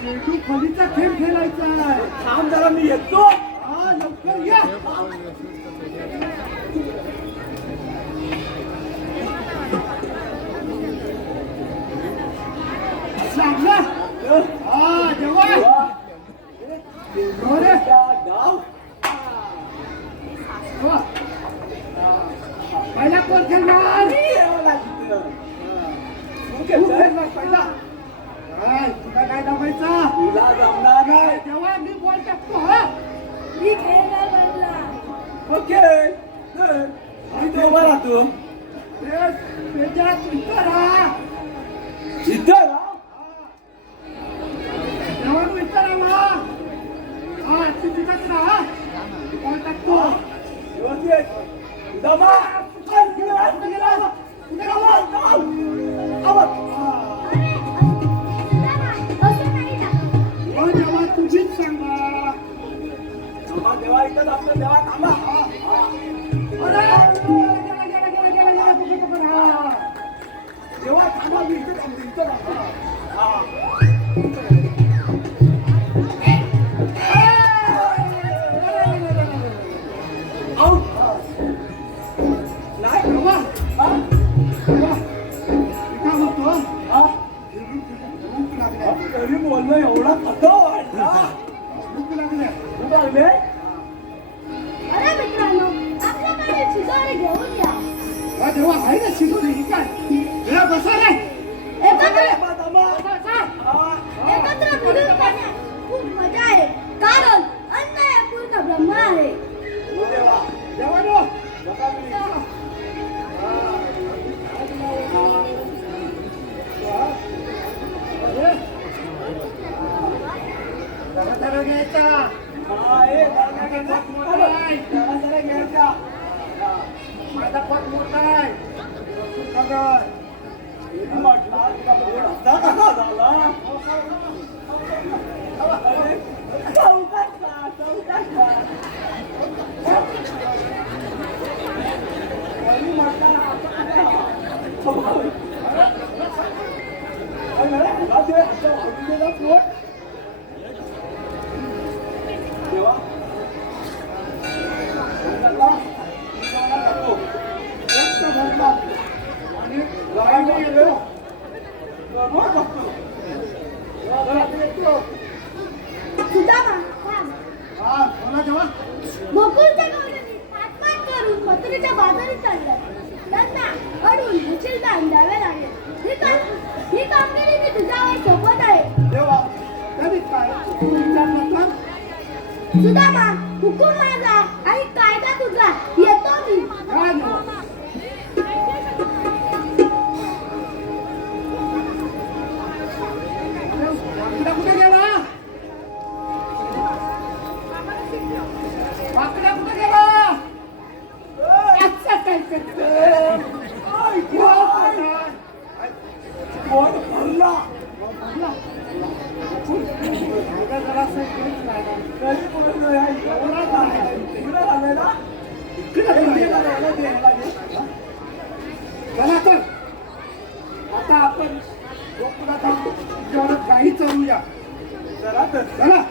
चेंडू खोलीचा खेळ खेळायचा आहे थांब जरा मी येतो हा लवकर तर या. लागलं? हा, जेव्हा. हो रे. हो. पहिला कोण खेळणार? तू खेळणार पहिला. काय, तुला काय दाबायचा? तुला जमणार नाही. जेव्हा मी बॉल टाकतो हा, मी खेळणार बनला. ओके आणि उभा राहतो त्याच्यात इथं राहा. इथं राहा. जेव्हा तू इथं राहा, हा, तू तिथंच राहा. बॉल टाकतो. व्यवस्थित. दमा. कुठे गेला? आवाज. असं नाही ना. हो, जेव्हा तुझीच सांगा. थांबा देवा इथं आपलं देवा थांबा. अरे, गेला, गेला, गेला, गेला, गेला, कुठे कुठे राहा. देवा थांबा मी इथं थांबतो इथं थांबा. आऊट. नाही जेव्हा, हा? जेव्हा, मी काय म्हणतो? हा? भूक लागल्या. तरी बोललो एवढा कसा वाटला भूक लागल्या. तू लागले अरे मित्रांनो, आपल्याकडे शिजवणे घेऊन या. हा, जेव्हा आहे ना शिकवली ही काय? ए, बसा रे. एकत्र दमा. बसा. एकत्र मिळून खाण्यात खूप मजा आहे. कारण अन्न हे पूर्ण ब्रह्म आहे. देवा जेव्हा नो. बसा तुम्ही. अरे. जरा जरा घ्यायचा. हा, ए, जरा घ्यायचा. जरा घ्यायचा. माझा पट मोठा आहे. सगळं. मी म्हटलं तुला बोर्ड असा कसा झाला अरे, चौकात खा, चौकात खा. आणि म्हटलं असं काय? अरे, हा ते असं वाढून गेला पोट. देवा अंगाला विचारा नको. एक तर म्हटला आणि लाईन गेलो. रोज बघतो. घरात येतो. सुदामा, थांब. हा, बोला जेव्हा. गोकुळच्या गौरीने आत्मान करून मथुरेच्या बाजारी चाललं. त्यांना अडून मुशीलदार द्यावे लागेल. ही कामगिरी मी तुझ्यावर सोपवत आहे. देवा, तरी काय? तू विचारलं तर? सुदामा, हुकूम माझा आणि कायदा तुझा. येतो मी. काय देवा? वाकडा कुठे गेला? वाकडा कुठे गेला? अच्छा काय करते? पोट भरला. तरी बोललो या एवढा काय? इकडं आलोय ना? चला तर आता आपण गोकुळात काही चढूया. जरा तर चला.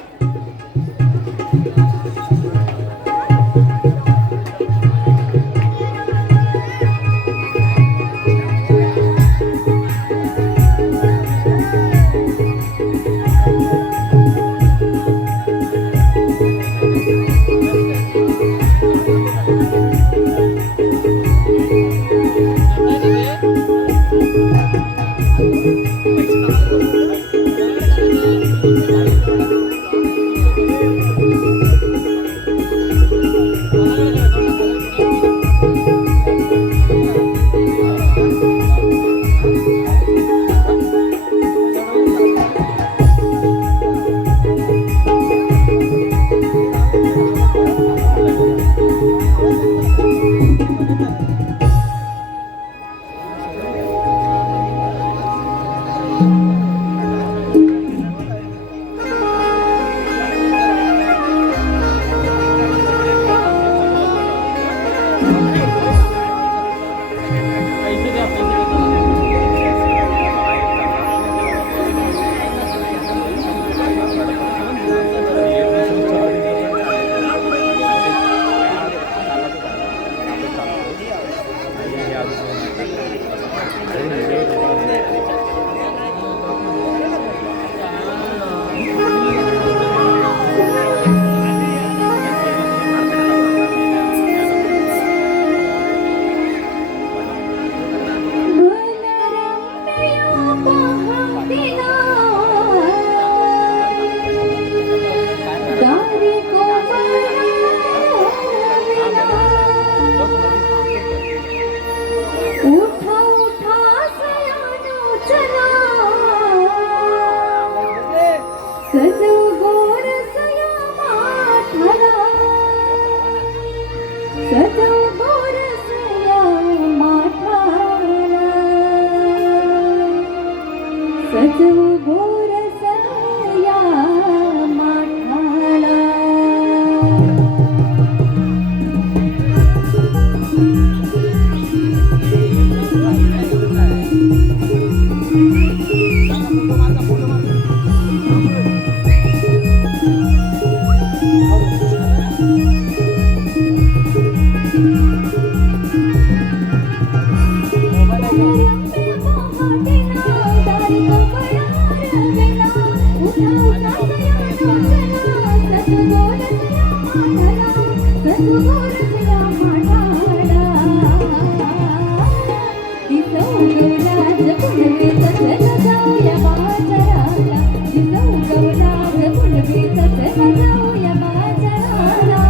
चला जाऊया बाजाराला.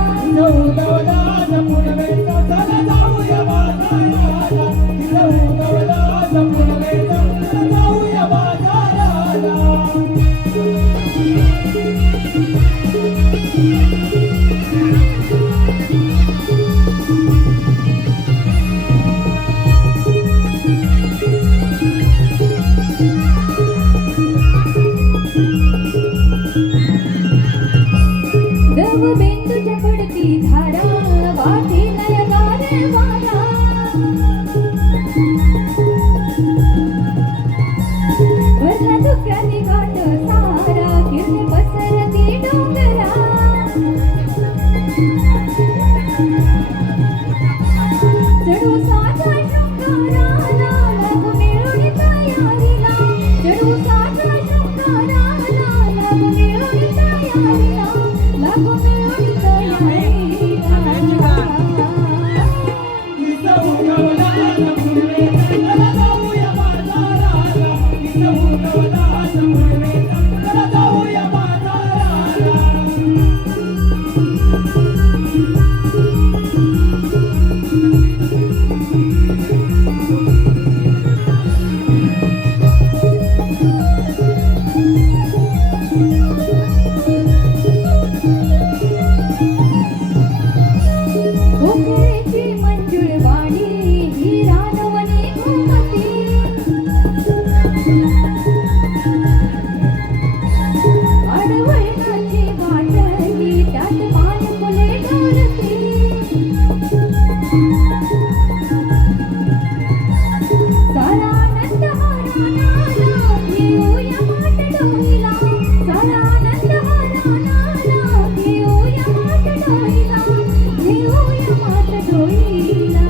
उगवला पुनवेचा चला जाऊया बाजाराला. उगवला पुनवेचा चला जाऊया बाजाराला. दव बिंदूच्या पडती धारा वाटे नयनारे वारा. वरला धुक्याने घाट सारा किरण पसरती डोंगरा. चढू साचा शृंगाराला लागू मिळून तयारीला. चढू साचा शृंगाराला लागू मिळून तयारीला. लागू मिळून तयारीला. उगवला पुनवेचा चला जाऊया बाजाराला. उगवला पुनवेचा चला जाऊया बाजाराला. उकळीची मंजुळ वाणी ही रानवनी घुमती. आडवळणाची वाटली त्यात मान फुले डोलती. सारा आनंद हरणाला घेऊया माट डोईला. सारा आनंद हरणाला घेऊया माट डोईला. घेऊया माट डोईला.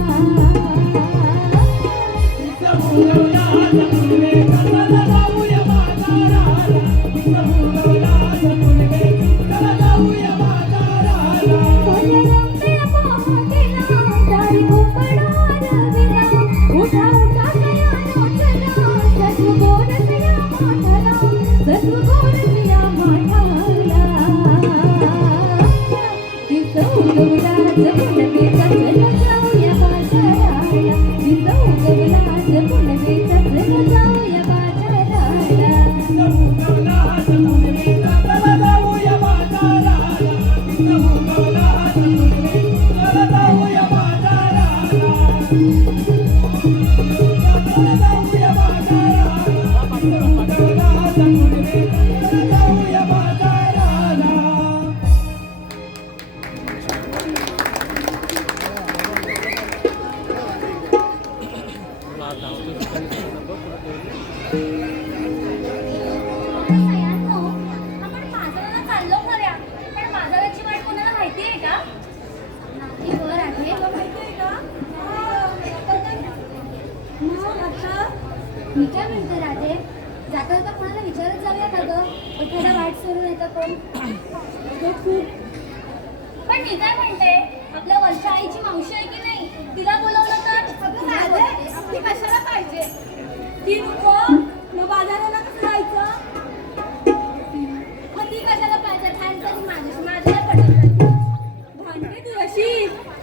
उगवला पुनवेचा चला जाऊया बाजाराला. उगवला पुनवेचा चला जाऊया बाजाराला. रंगया पहाटेला दारी भोपळा रविला. उठा उठा कयानो चला सत्व गोरसया माठाला. सत्व गोरसया माठाला. तिचा उगवला पुनवेचा चला जाऊया बाजाराला. तिचा उगवला पुनवेचा चला जाऊया बाजाराला. उगवला पुनवेचा चला जाऊया बाजाराला. उगवला पुनवेचा चला जाऊया बाजाराला. चला जाऊया बाजाराला. उगवला पुनवेचा चला जाऊया बाजाराला. सयांनो, आपण बाजाराला चाललो खऱ्या, पण बाजाराची वाट कोणाला माहिती आहे का? नाही वर आहे. तुला माहिती आहे का? मग आता मी काय म्हणते राधे, जाता जाता कोणाला विचारत जाऊया का गं? एखादा वाट सोडून येतं कोण? पण मी काय म्हणते, आपल्या वर्षा आईची मावशी आहे की नाही, तिला बोलवलं तर? अगं राधे, ती कशाला पाहिजे? ती नको, मग बाजाराला कसं जायचं? मग ती कशाला पाहिजे? ठाणपणी माझ्याला पटेल. भांडते ती अशी.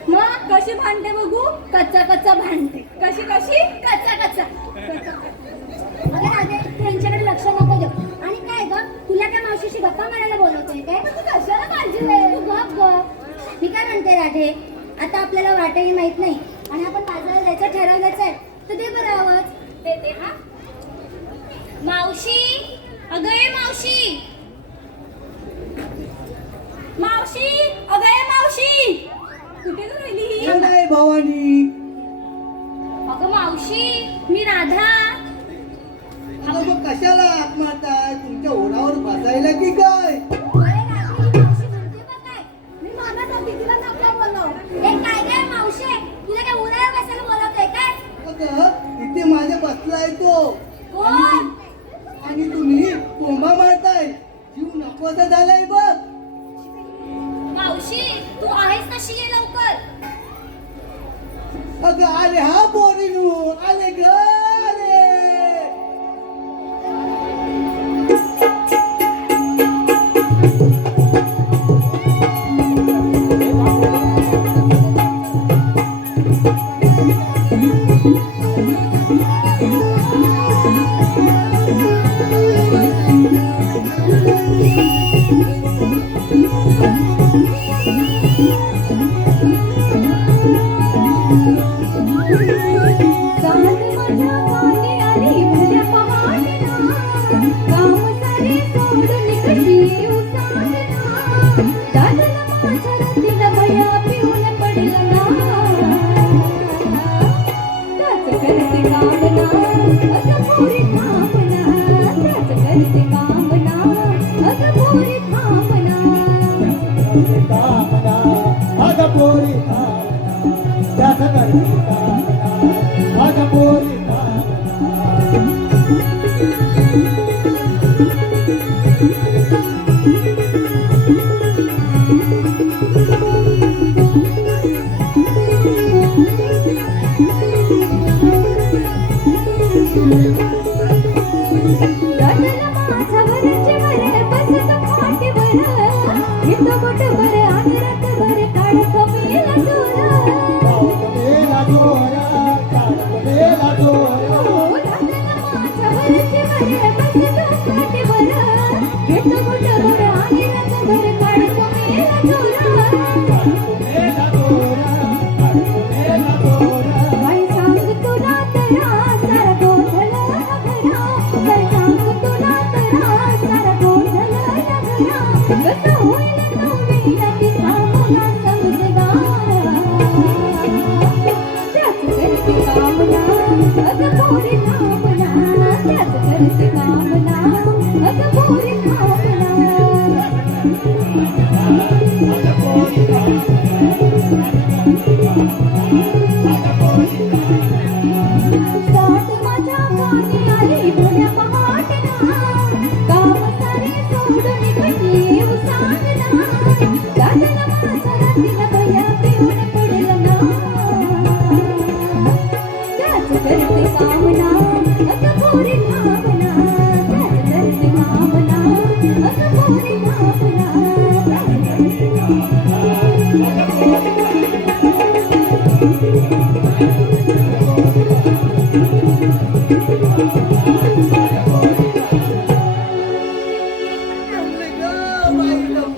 मग कशी भांडते बघू? कच्चा भांडते. कशी कच्चा. अगं राधे, त्यांच्याकडे लक्ष नको देऊ. आणि काय ग, तुला काय मावशीशी गप्पा मारायला बोलवतोय काय? तू कशाला काळजी आहे? तू गप. मी काय म्हणते राधे, आता आपल्याला वाटही माहित नाही आणि आपण बाजारात जायचं ठरवलंच आहे, तर ते बरं आवाज देते. हा मावशी, अगं ये मावशी. मावशी, अगं ये मावशी. कुठे राहिली ही? नाही भवानी. अगं मावशी, मी राधा. मग कशाला हाक मारताय? तुमच्या ओढावर बसायला की काय? अरे राधा, ही मावशी म्हणते बघ काय. मी मागत होती तिला नका बोलव. ए काय मावशी, तुला काय उन्हाळ्यात बसायला बोलवतोय काय? अगं इथे माझ्या बसलाय तो. कोण? आणि तुम्ही कोंबा मारताय. जीव नकोसा झालाय बघ. मावशी, तू आहेस कशी ये लवकर. अगं आले हा पोरीनू, आले ग आले. करते कामना अग पोरी कामना त्याच करते कामना अग पोरी मेला जोरा काढत मेला जोरा मेला जोरा काढत मेला जोरा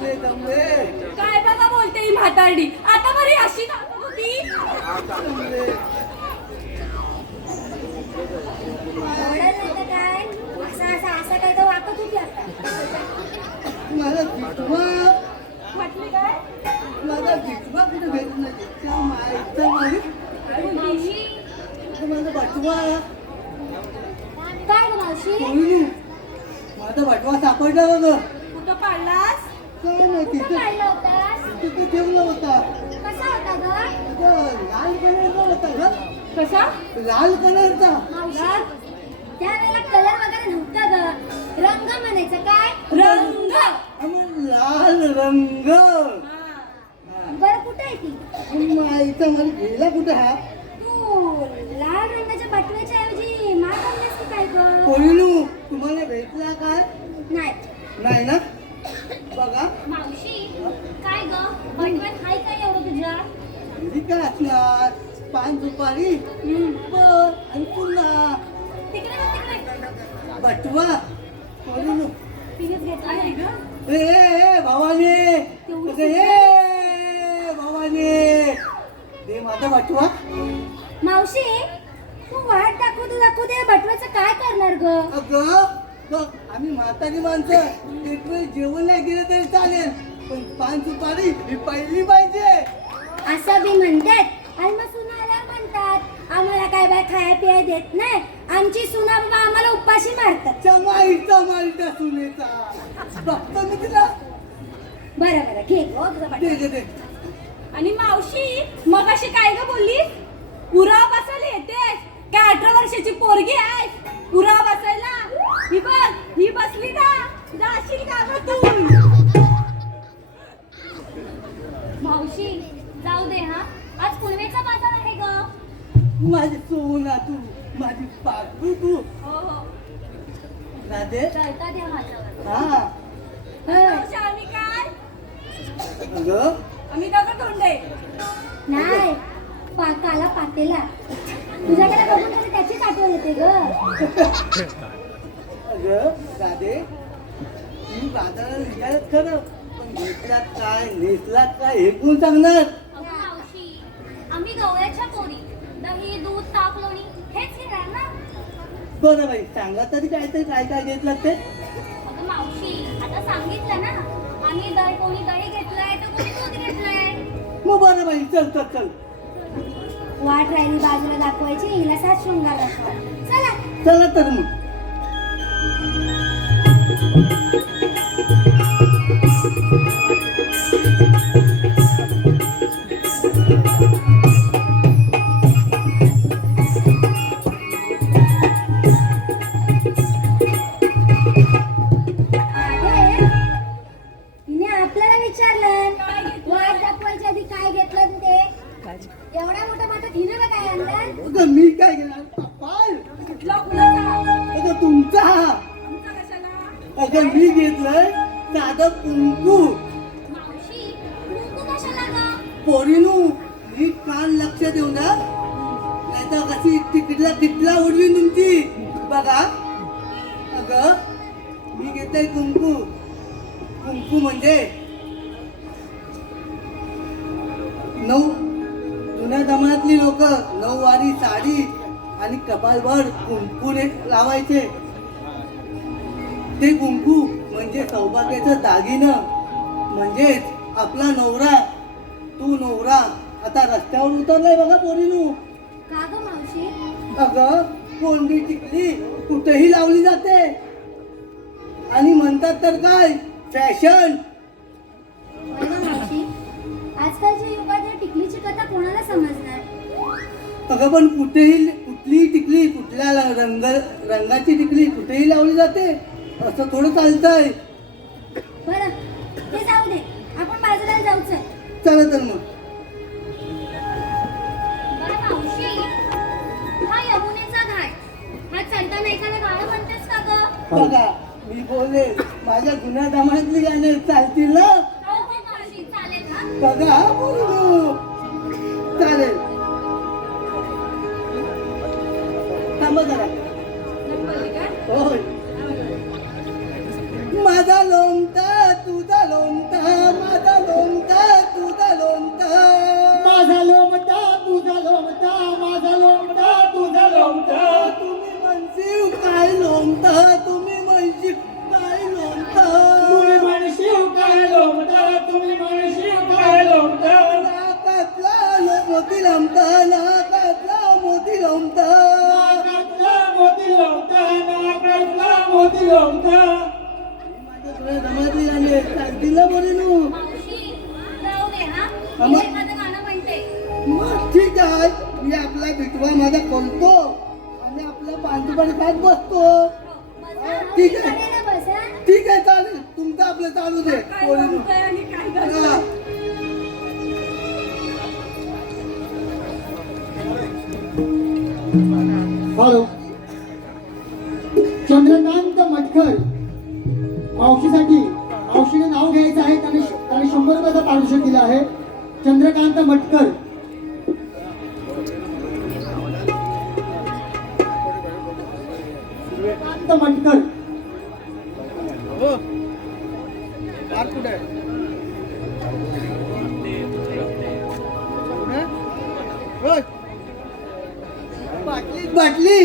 काय बाबा बोलते ही म्हातारडी आता बरी अशी नाचत होती. ओरडत नाही तर काय असं काय तर वाटत होती आता. माझा जितवा म्हटली काय माझा जितवा कुठे भेटत नाही त्या माईचा माणूस मावशी माझा बटवा काय ग मावशी कोणी माझा बटवा सापडला बघ कुठं पाडलास काय नाही कुठं तिथे काढला होतास तिथे ठेवला होता कसा होता ग तिथं लाल कलरचा होता ग कसा लाल कलरचा मावशी त्यावेळेला कलर वगैरे नव्हता ग रंग म्हणायचं काय रंग आम्ही लाल रंग बरं कुठे आहे ती माईचा मला गेला कुठे हा तू लाल रंगाच्या बटव्याच्या ऐवजी माळ घालण्यास की काय ग कोयनू तुम्हाला भेटला काय नाही नाही ना बघा मावशी काय ग बटव्यात हाय काय एवढं तुझ्या घरी काय असणार पान सुपारी बर आणि पुन्हा तिकडे बघ, तिकडे बटवा कोयनू तिनेच घेतला नाही ग ए भवानी अगं, ए भवानी दे माझा बटवा मावशी तू वाट दाखवू दे बटव्याचं काय करणार ग अगं बघ आम्ही म्हातारी माणसं एक वेळ जेवण नाही गेलं तरी चालेल पण पान सुपारी ही पहिली पाहिजे असं बी म्हणतात आणि मग सुनाला म्हणतात आम्हाला काय बाय खाया पिया देत नाही आमची सुना बाबा आम्हाला उपाशी मारतात चमाईचा मालटा सुनेचा बघतो मी तिला बरं बरं घे गं तुझा दे बटवा दे दे आणि मावशी मग अशी काय ग बोलली पुरावा बसायला येतेस काय 18 वर्षाची पोरगी आहे पुरावा बसायला ही बघ ही बसली ना जाशील का ग तू मावशी जाऊ दे हा आज पुनवेचा बाजार आहे ग माझी सोना तू माझी पाकू तू हो हो राधे जळता द्या माझ्यावर हा मावशी आम्ही काय अगं आम्ही दगड धोंडे नाही काला पातेला तुझ्याकडे बघून तरी त्याचीच आठवण येते ग अगं राधे मी बाजारात विचारत खरं पण घेतलात काय नेसलात काय हे कोण सांगणार अगं मावशी आम्ही गवळ्याच्या पोरी दही दूध ताक लोणी हेच घेणार ना बरं बाई सांगा तरी काय काय घेतलं ते अगं मावशी आता सांगितलं ना आम्ही कोणी दही घेतलंय तर कोणी दूध घेतलंय मग बरं बाई चल चल चल वाट राहिली बाजूला दाखवायची हिला सात शृंगार दाखवा चला चला तर मग विचारलं काय घेतलं? वाट दाखवायच्या आधी काय घेतलं ते एवढा मोठा माता हिनं का काय आणलं अगं मी काय घेणार पाय कुठला कुणाचा अगं तुमचा आमचा कशाला अगं मी घेतलंय साधं कुंकू मावशी कुंकू कशाला ग पोरीनू मी कान लक्ष देऊ ना नाहीतर कशी तिकडला उडवीन तुमची बघा अगं मी घेतलंय कुंकू कुंकू म्हणजे जुन्या जमान्यातली लोक नऊवारी साडी आणि कपालभर कुंकूने लावायचे ते कुंकू म्हणजे सौभाग्याचं दागिनं म्हणजेच आपला नवरा तू नवरा आता रस्त्यावर उतरलाय बघा पोरीनू का ग मावशी अगं कोंडी टिकली कुठेही लावली जाते आणि म्हणतात तर काय फॅशन होय ग मावशी आजकालच्या युगात या टिकलीची कथा कोणाला समजणार अगं पण कुठलीही टिकली कुठल्या रंगाची टिकली कुठेही लावली जाते असं थोडं चालतंय बरं ते जाऊ दे आपण बाजाराला जाऊच आहे चला तर मग बरं मावशी हा यमुनेचा घाट हा चढताना एखादा गाणं म्हणतेस का ग बघा मी बोलले माझ्या जुन्या जमान्यातली गाणे चालतील ना हो हो मावशी चालेल ना बघा बोलू चालेल थांबा जरा होय माझा लोणता तुझा लोणता माझा लोणता तुझा लोणता माझा लोमटा तुझा लोमटा माझा लोमटा तुझा लोमटा तुम्ही म्हणशीव काय लोणता तुम्ही म्हणशीव काय लोणता तुम्ही म्हणशीव काय लोमटा तुम्ही म्हणशीव काय लोमटा नाकातला मोती लांबता नाकातला मोती लांबता नाकातला मोती लोमटा नाकातला मोती लोमटा जमातली गाणे चालतील ना बोलीनू मावशी जाऊ दे हा हा, मी मग? एखादं गाणं म्हणते मग ठीक आहे मी आपला बिटवा माझा खोलतो आणि आपला पांचूपण खात बसतो बसा ठीक मी आहे. कडेला बसा ठीक आहे चालेल तुमचं आपलं चालू दे काय बोलीनू म्हणतोय आणि काय हा. करतोय? हॅलो चंद्रकांत मटकर मावशीने नाव घ्यायचं आहे त्याने 100 रुपयाचं पारितोषिक दिलं आहे चंद्रकांत मटकर चंद्रकांत मटकर बाटली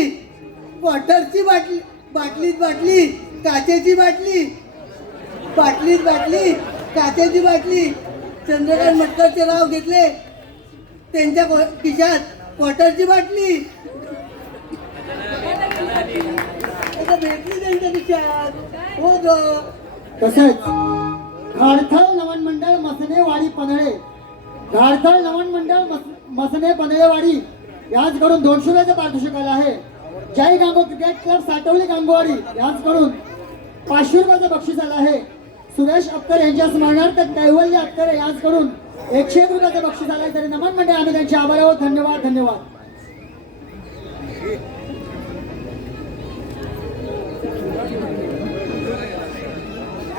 वॉटरची बाटली बाटलीत बाटली काचेची बाटली बाटलीत बाटली काचेची बाटली चंद्रकांत मटकरचे नाव घेतले त्यांच्या खिशात वॉटरची बाटली आता भेटली त्यांच्या खिशात हो ग तसेच घाडथळ नवन मंडळ मसनेवाडी पनळे घाडथळ नवन मंडळ मसने पनळेवाडी याचकडून 200 रुपयाचं पारितोषिक आलं आहे जय गांगो क्रिकेट क्लब साटवली गांगोवाडी याचकडून 500 रुपयाचं बक्षीस आलं आहे सुरेश अख्तर यांच्या स्मरणार्थ कैवल्य अख्तर याचकडून 101 रुपयाचं बक्षीस आलं आहे तरी नमन मंडळ आम्ही त्यांचे आभार आहोत धन्यवाद धन्यवाद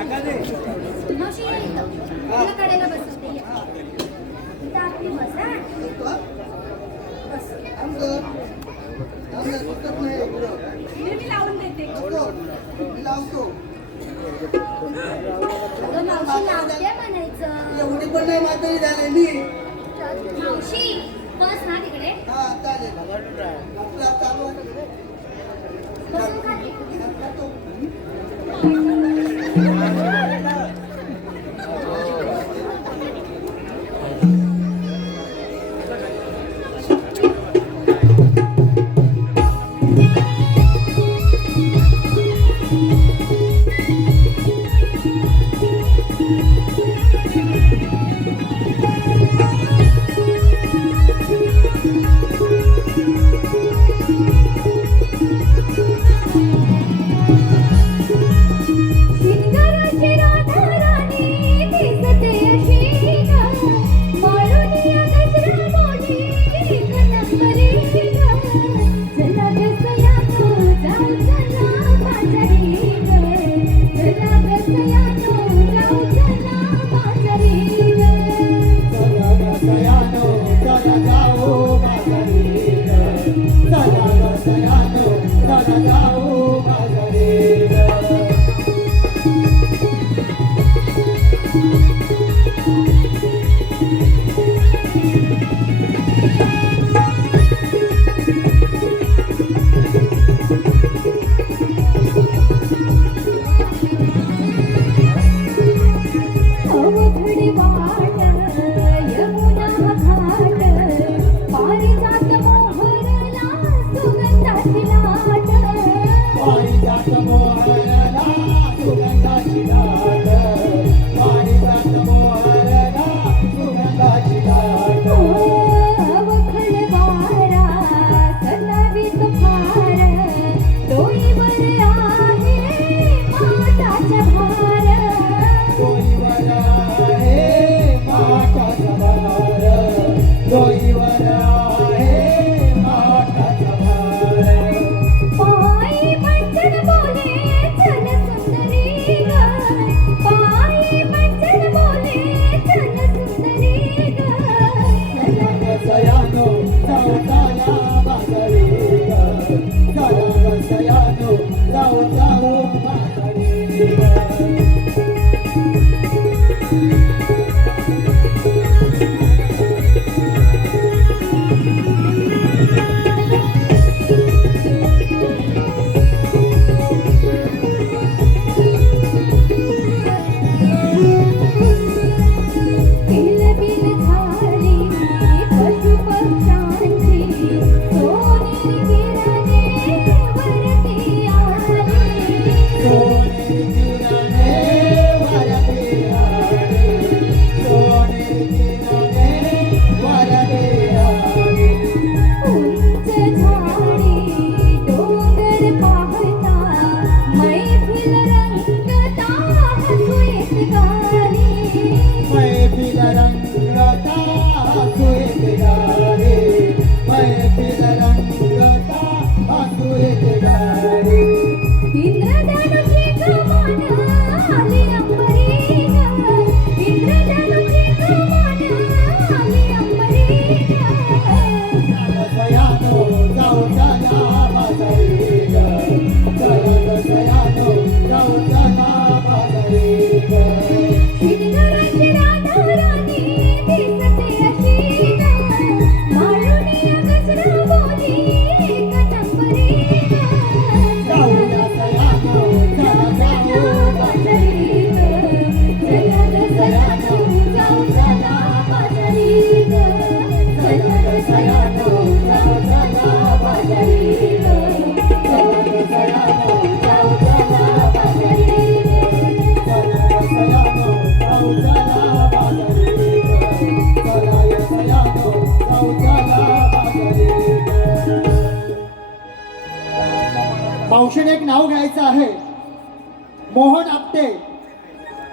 मावशी ये इथं. तुला कडेला बसवते ये. इथं आपली बस हा बस मी लावून देते लावतो अगं मावशी लावते म्हणायचं एवढी पण नाही म्हातारी झाली मी मावशी बस ना तिकडे हा चालेल आपला चालू आहे. बसून खाली मोकळी वाट यमुना घाट पारिजात मोहरला सुगंधाची लाट पारिजात मोहरला सुगंधाची लाट पारिजात मोहरला सुगंधाची लाट वखल वारा सतावीत फार डोईवर आहे माताचा भार डोईवर आहे माठाचा भार डोईवर आहे माठाचा भार पायी पंचन बोले चल सुंदरी ग पायी पंचन बोले चल सुंदरी ग सयानो जाऊ जाया बाजारी चला सयानो जाऊ जाऊ बाजारी बिल बिल झाली पशु पक्ष्यांची सोनेरी किरणे वरती आली सोनेरी किरणे वरती आली सोनेरी किरणे वरती आली उंच झाडी डोंगर पाहता मैफिल रंगता हसू येत गाणी मैफिल रंगता हसू येते गाडी मैफिल रंगता हसू येते गाडी इंद्रधनुची कमान आली अंबरी ग इंद्रधनुची कमान आली अंबरी ग सयानो जाऊ जाया बाजारी चला सयानो जाऊ जाया बाजारी श्रीनगराची राधा राणी दिसते अशी ग माळुनी गजरा बोली कटंबरी ग जाऊया सयानो चला जाऊ बाजारी चला ग सयानो जाऊ चला बाजारी ग चला ग सयानो जाऊ चला बाजारी ग चला ग सयानो जाऊ चला बाजारी ग सयानो जाऊ चला बाजारी चला सयानो जाऊ चला बाजारी मावशीने एक नाव घ्यायचं आहे मोहन आपटे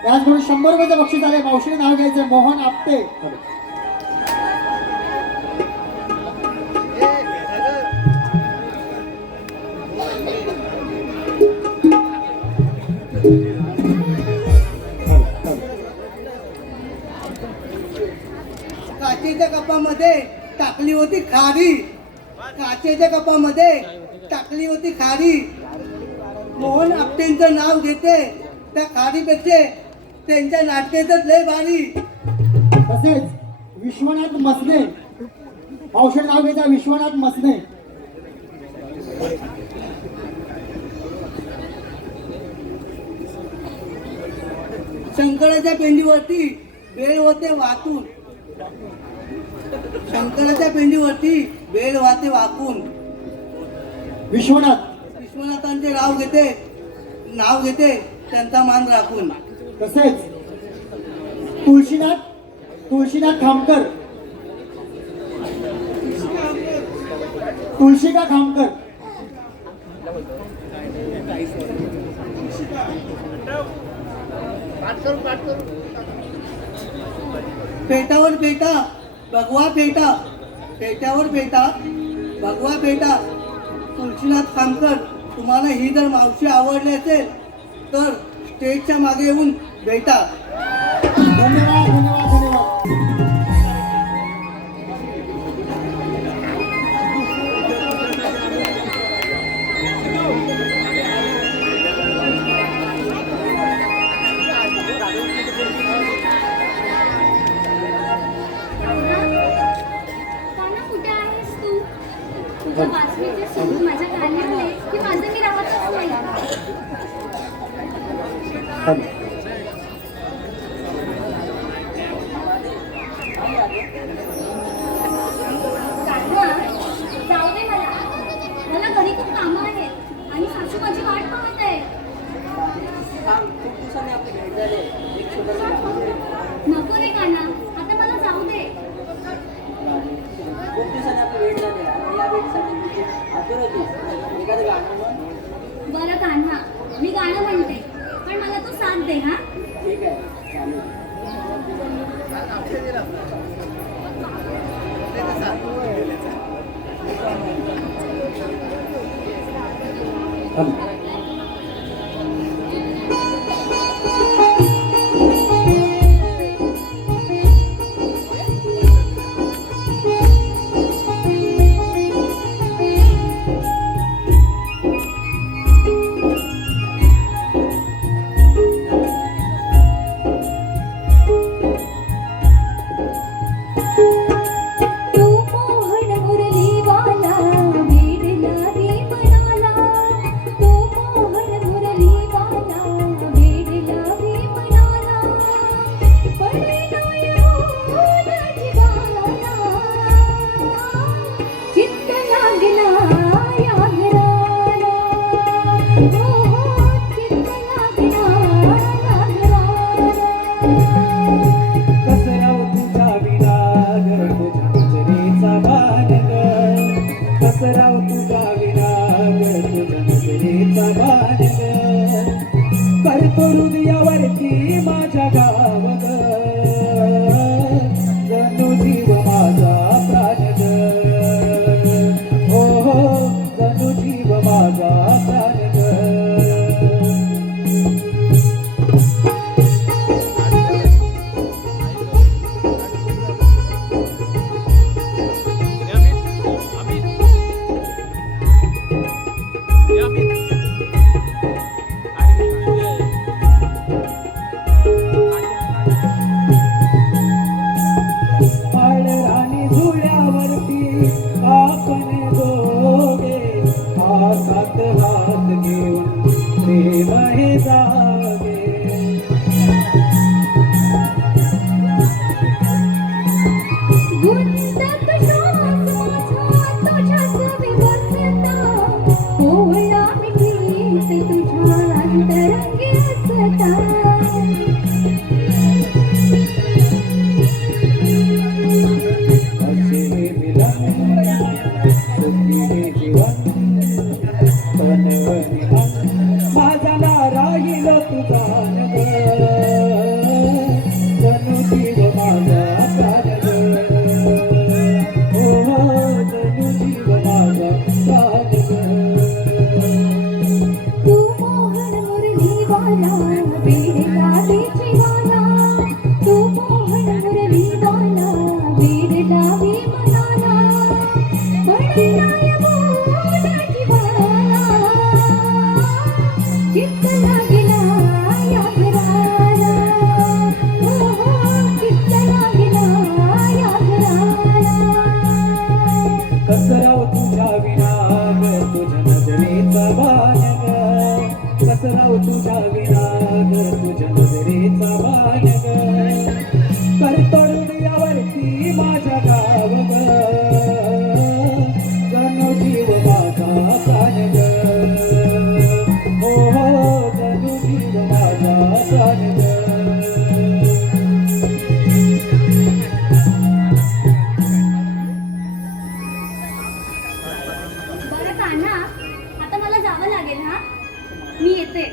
याचबरोबर 100 रुपयाचं बक्षीस आले मावशीने नाव घ्यायचं आहे मोहन आपटे काचेच्या कपामध्ये टाकली होती खारी काचेच्या कपामध्ये टाकली होती खारी मोहन आपटेंचं नाव घेते त्या खारीपेक्षा त्यांच्या नाटकातच लय भारी तसेच विश्वनाथ मसने मावशीने नाव घ्यायचं आहे विश्वनाथ मसने शंकराच्या पेंडीवरती बेल होते वाहतून शंकराच्या पेंडीवरती बेल वाहते वाकून विश्वनाथांचे नाव घेते त्यांचा मान राखून तसेच तुळशीनाथ खामकर तुळशिका खामकर पेटावर पेटा भगवा पेटा पेट्यावर पेटा भगवा पेटा तुळशीनाथ खामकर तुम्हाला ही जर मावशी आवडली असेल तर स्टेजच्या मागे येऊन भेटा धन्यवाद धन्यवाद धन्यवाद काना कुठे आहेस तू तुझ्या वाचण्याचे सूर माझ्या कानी आले की माझं मी राहतच नाही कान्हा, जाऊ दे मला. मला घरी खूप कामं आहेत आणि सासू माझी वाट पाहत आहे. खूप दिवसांनी आपली भेट झाली. एक छोटंसं काम आहे. नको रे कान्हा, आता मला जाऊ दे. खूप दिवसांनी आपली भेट झाली आणि या भेटीसाठी तुझी आतुर होती. एखादं गाणं म्हण. बरं कान्हा, मी गाणं म्हणते, पण मला तू साथ दे हा. ठीक आहे, चालेल. तू मोहन मुरलीवाला वेडला रे मनाला. तू मोहन मुरलीवाला वेडला रे मनाला. पडलाय मोहन जीवाला. चित्त लागला या घराला. हो हो चित्त लागला या घराला. कसराव तुझा विना घर तुझ्या नजरेचा बाण ग. कसराव तुझा विना घर तुझ्या नजरेचा बाण ग. करतो हृदयावरती माझ्या गाव ग. जणू जीव माझा प्राण ग. हो हो जणू जीव माझा प्राण ग. राणी झुल्यावरती आपण दोघे हातात हात घेऊन प्रेम हे जागे. गुंतत श्वास माझा तुझ्याच विवसता. ओळा मिठीत तुझ्या अंतरंगी असता. असे हे मिलन सुखी हे जीवन तनवनी मन माझा ना राहील तुझा नग. जणू जीव माझा प्राण ग. हो हो जणू जीव माझा प्राण ग. तू मोहन मुरलीवाला वेडला रे जीवाला. तू मोहन मुरलीवाला वेडला रे मनाला. पडलाय मोहन जीवाला. चित्त लागला या घराला. हो हो चित्त लागला या घराला. कसराव तुझ्या विना ग तुझ्या नजरेचा बाण ग. कसराव तुझ्या विना ग तुझ्या नजरेचा बाण ग. करतोडून यावरती माझ्या गाव ग. जणू जीव माझा प्राण ग. हो हो जणू जीव माझा प्राण ग. बरं कान्हा, आता मला जावं लागेल हा. मी येते.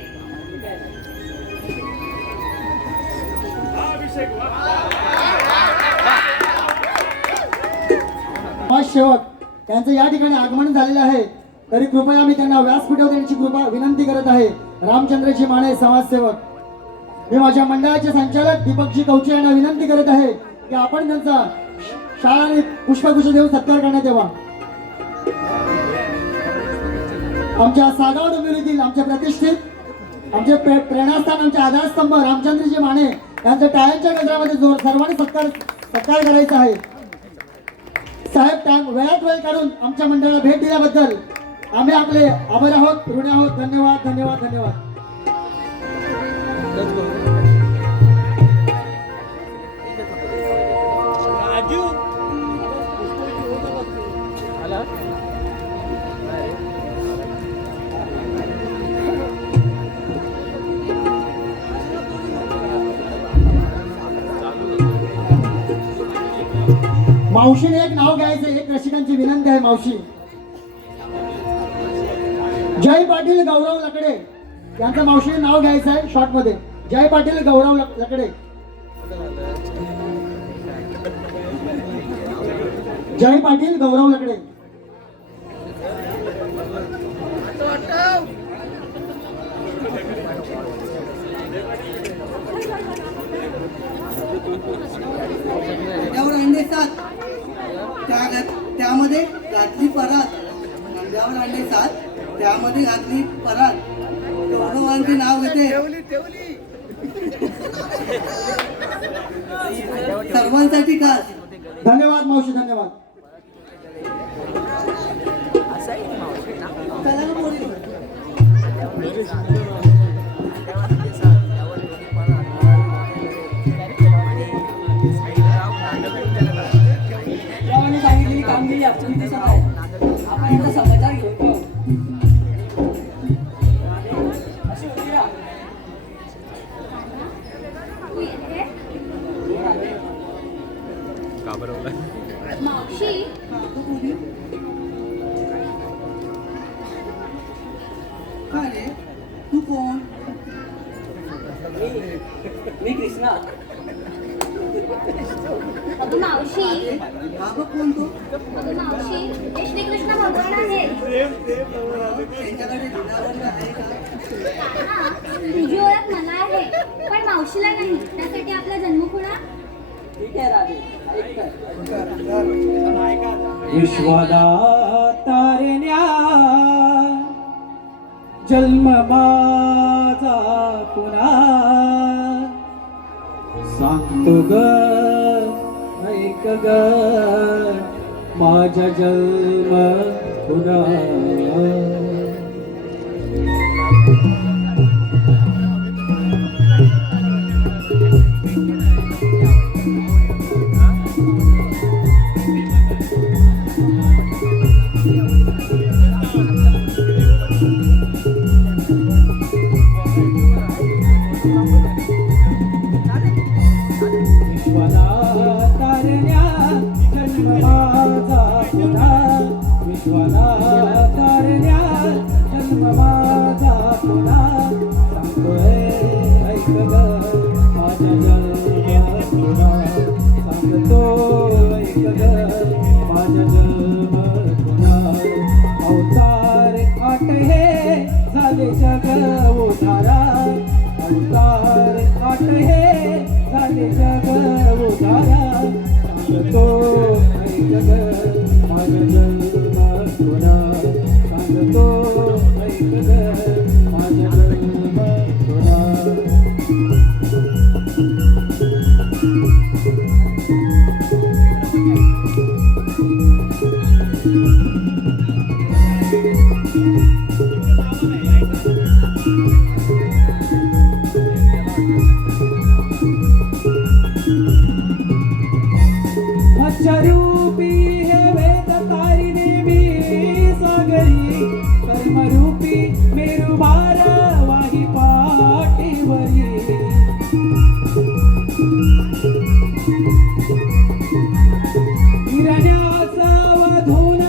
समाजसेवक त्यांचं या ठिकाणी आगमन झालेलं आहे, तरी कृपया मी त्यांना व्यासपीठावर त्यांची कृपा विनंती करत आहे. रामचंद्रजी माने समाजसेवक, मी माझ्या मंडळाचे संचालक दीपकजी कवचे यांना विनंती करत आहे की आपण त्यांचा शाळाने पुष्पगुच्छ देऊन सत्कार करण्यात यावा. आमच्या सागाव डोंबिवलीतील आमचे प्रतिष्ठित आमचे प्रेरणास्थान आमचे आधारस्तंभ रामचंद्रजी माने यांच्या टाळ्यांच्या गजरामध्ये जोर सर्वांनी सत्कार करायचा आहे. साहेब टाइम वेळात वेळ काढून आमच्या मंडळाला भेट दिल्याबद्दल आम्ही आपले आभारी आहोत, ऋणी आहोत. धन्यवाद धन्यवाद धन्यवाद. राजू आला मावशीने एक नाव घ्यायचं, एक रसिकांची विनंती आहे मावशी. जय पाटील गौरव लकडे यांचं मावशीने नाव घ्यायचं आहे शॉर्ट मध्ये. जय पाटील गौरव लकडे. जय पाटील गौरव लकडे. नंद्यावर अंडे 7 त्यामध्ये घातली परात. नंद्यावर अंडे 7 त्यामध्ये घातली परात. गौरवांचे नाव घेते. सर्वांसाठी खास. धन्यवाद मावशी, धन्यवाद. चला ना पोरी. गावाने सांगितलेली कामगिरी अडचणी दिसत आहे. आपण यांचा समाचार घेऊ. अशी होती का? तू येते? का बरोबर मावशी काय रे तू कोण? मी कृष्णा. अगं मावशी, बाबा कोण तो? अगं मावशी, हे श्रीकृष्ण भगवान आहेत. त्यांच्याकडे दिनावंत आहे का? हा, तुझी ओळख मला आहे पण मावशीला नाही. त्यासाठी आपला जन्म खुणा. ठीक आहे राधे, ऐक कर. विश्वदातारण्या जन्म माझा पुन्हा सांगतो ग ऐक ग माझा जन्म पुन्हा. विश्वनातारण्या जन्म माझा पुन्हा. विश्वनातारण्या जन्म माझा पुन्हा सांगतोय ऐक ग माझा जन्म पुन्हा. सांगतो ऐक ग माझा जन्म पुन्हा. अवतार 8 हे झाले जग उधारा. अवतार 8 हे झाले जग उधारा. सांगतो ऐक ग माझा जन्म पुन्हा. सांगतो ऐक ग माझा जन्म पुन्हा. मत्स्यरूपी हे वेद तारिणे मी सागरी. कर्मरूपी मेरू भार वाही पाठीवरी. हिरण्याचा वधून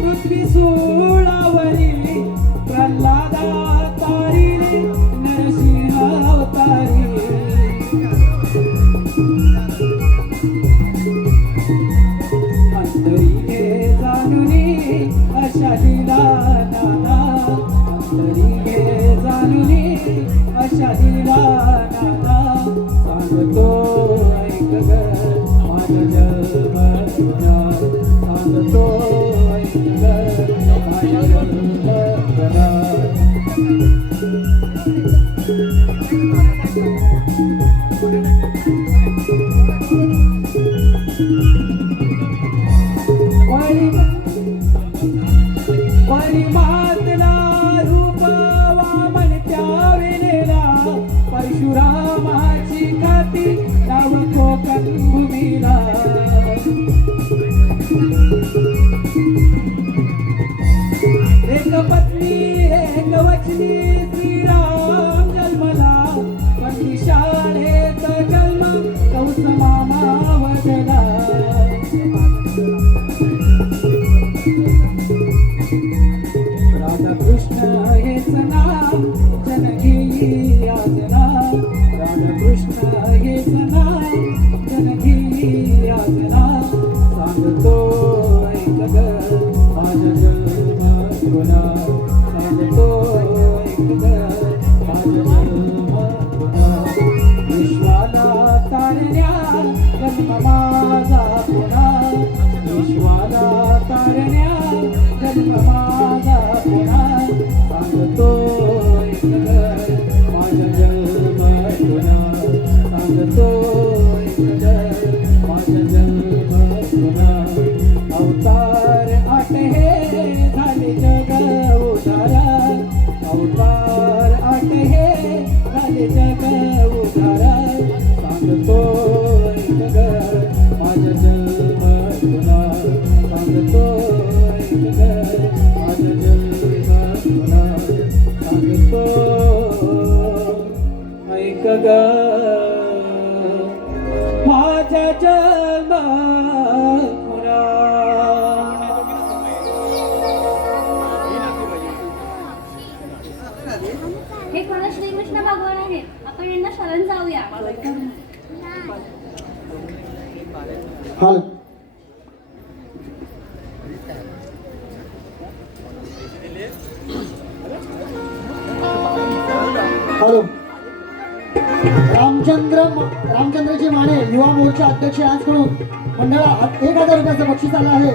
पृथ्वी सोळावरी. प्रल्हादा तारिणे नरसिंह अवतारी. अंतरीने जाणुनी अशा दिला नाना. अंतरीने जाणुनी अशा दिला नाना. सांगतो ऐक ग माझा जन्म पुन्हा. सांगतो ऐक ग माझा जन्म पुन्हा. परिमातला रूप वामन त्या वेळेला. परशुरामाची खाती नाव कोकण भूमीला. माझ्या जन्म तुला सांगतो ऐक ग माझ्या जन्म तुला सांगतो ऐक ग माझ्या जन्म तुला हे कोणा श्रीकृष्ण भगवान आहे आपण यांना शरण जाऊया हॅलो हॅलो रामचंद्रजी माने युवा मोर्चा अध्यक्ष यांच्याकडून मंडळात 1000 रुपयाचं बक्षीस आलं आहे.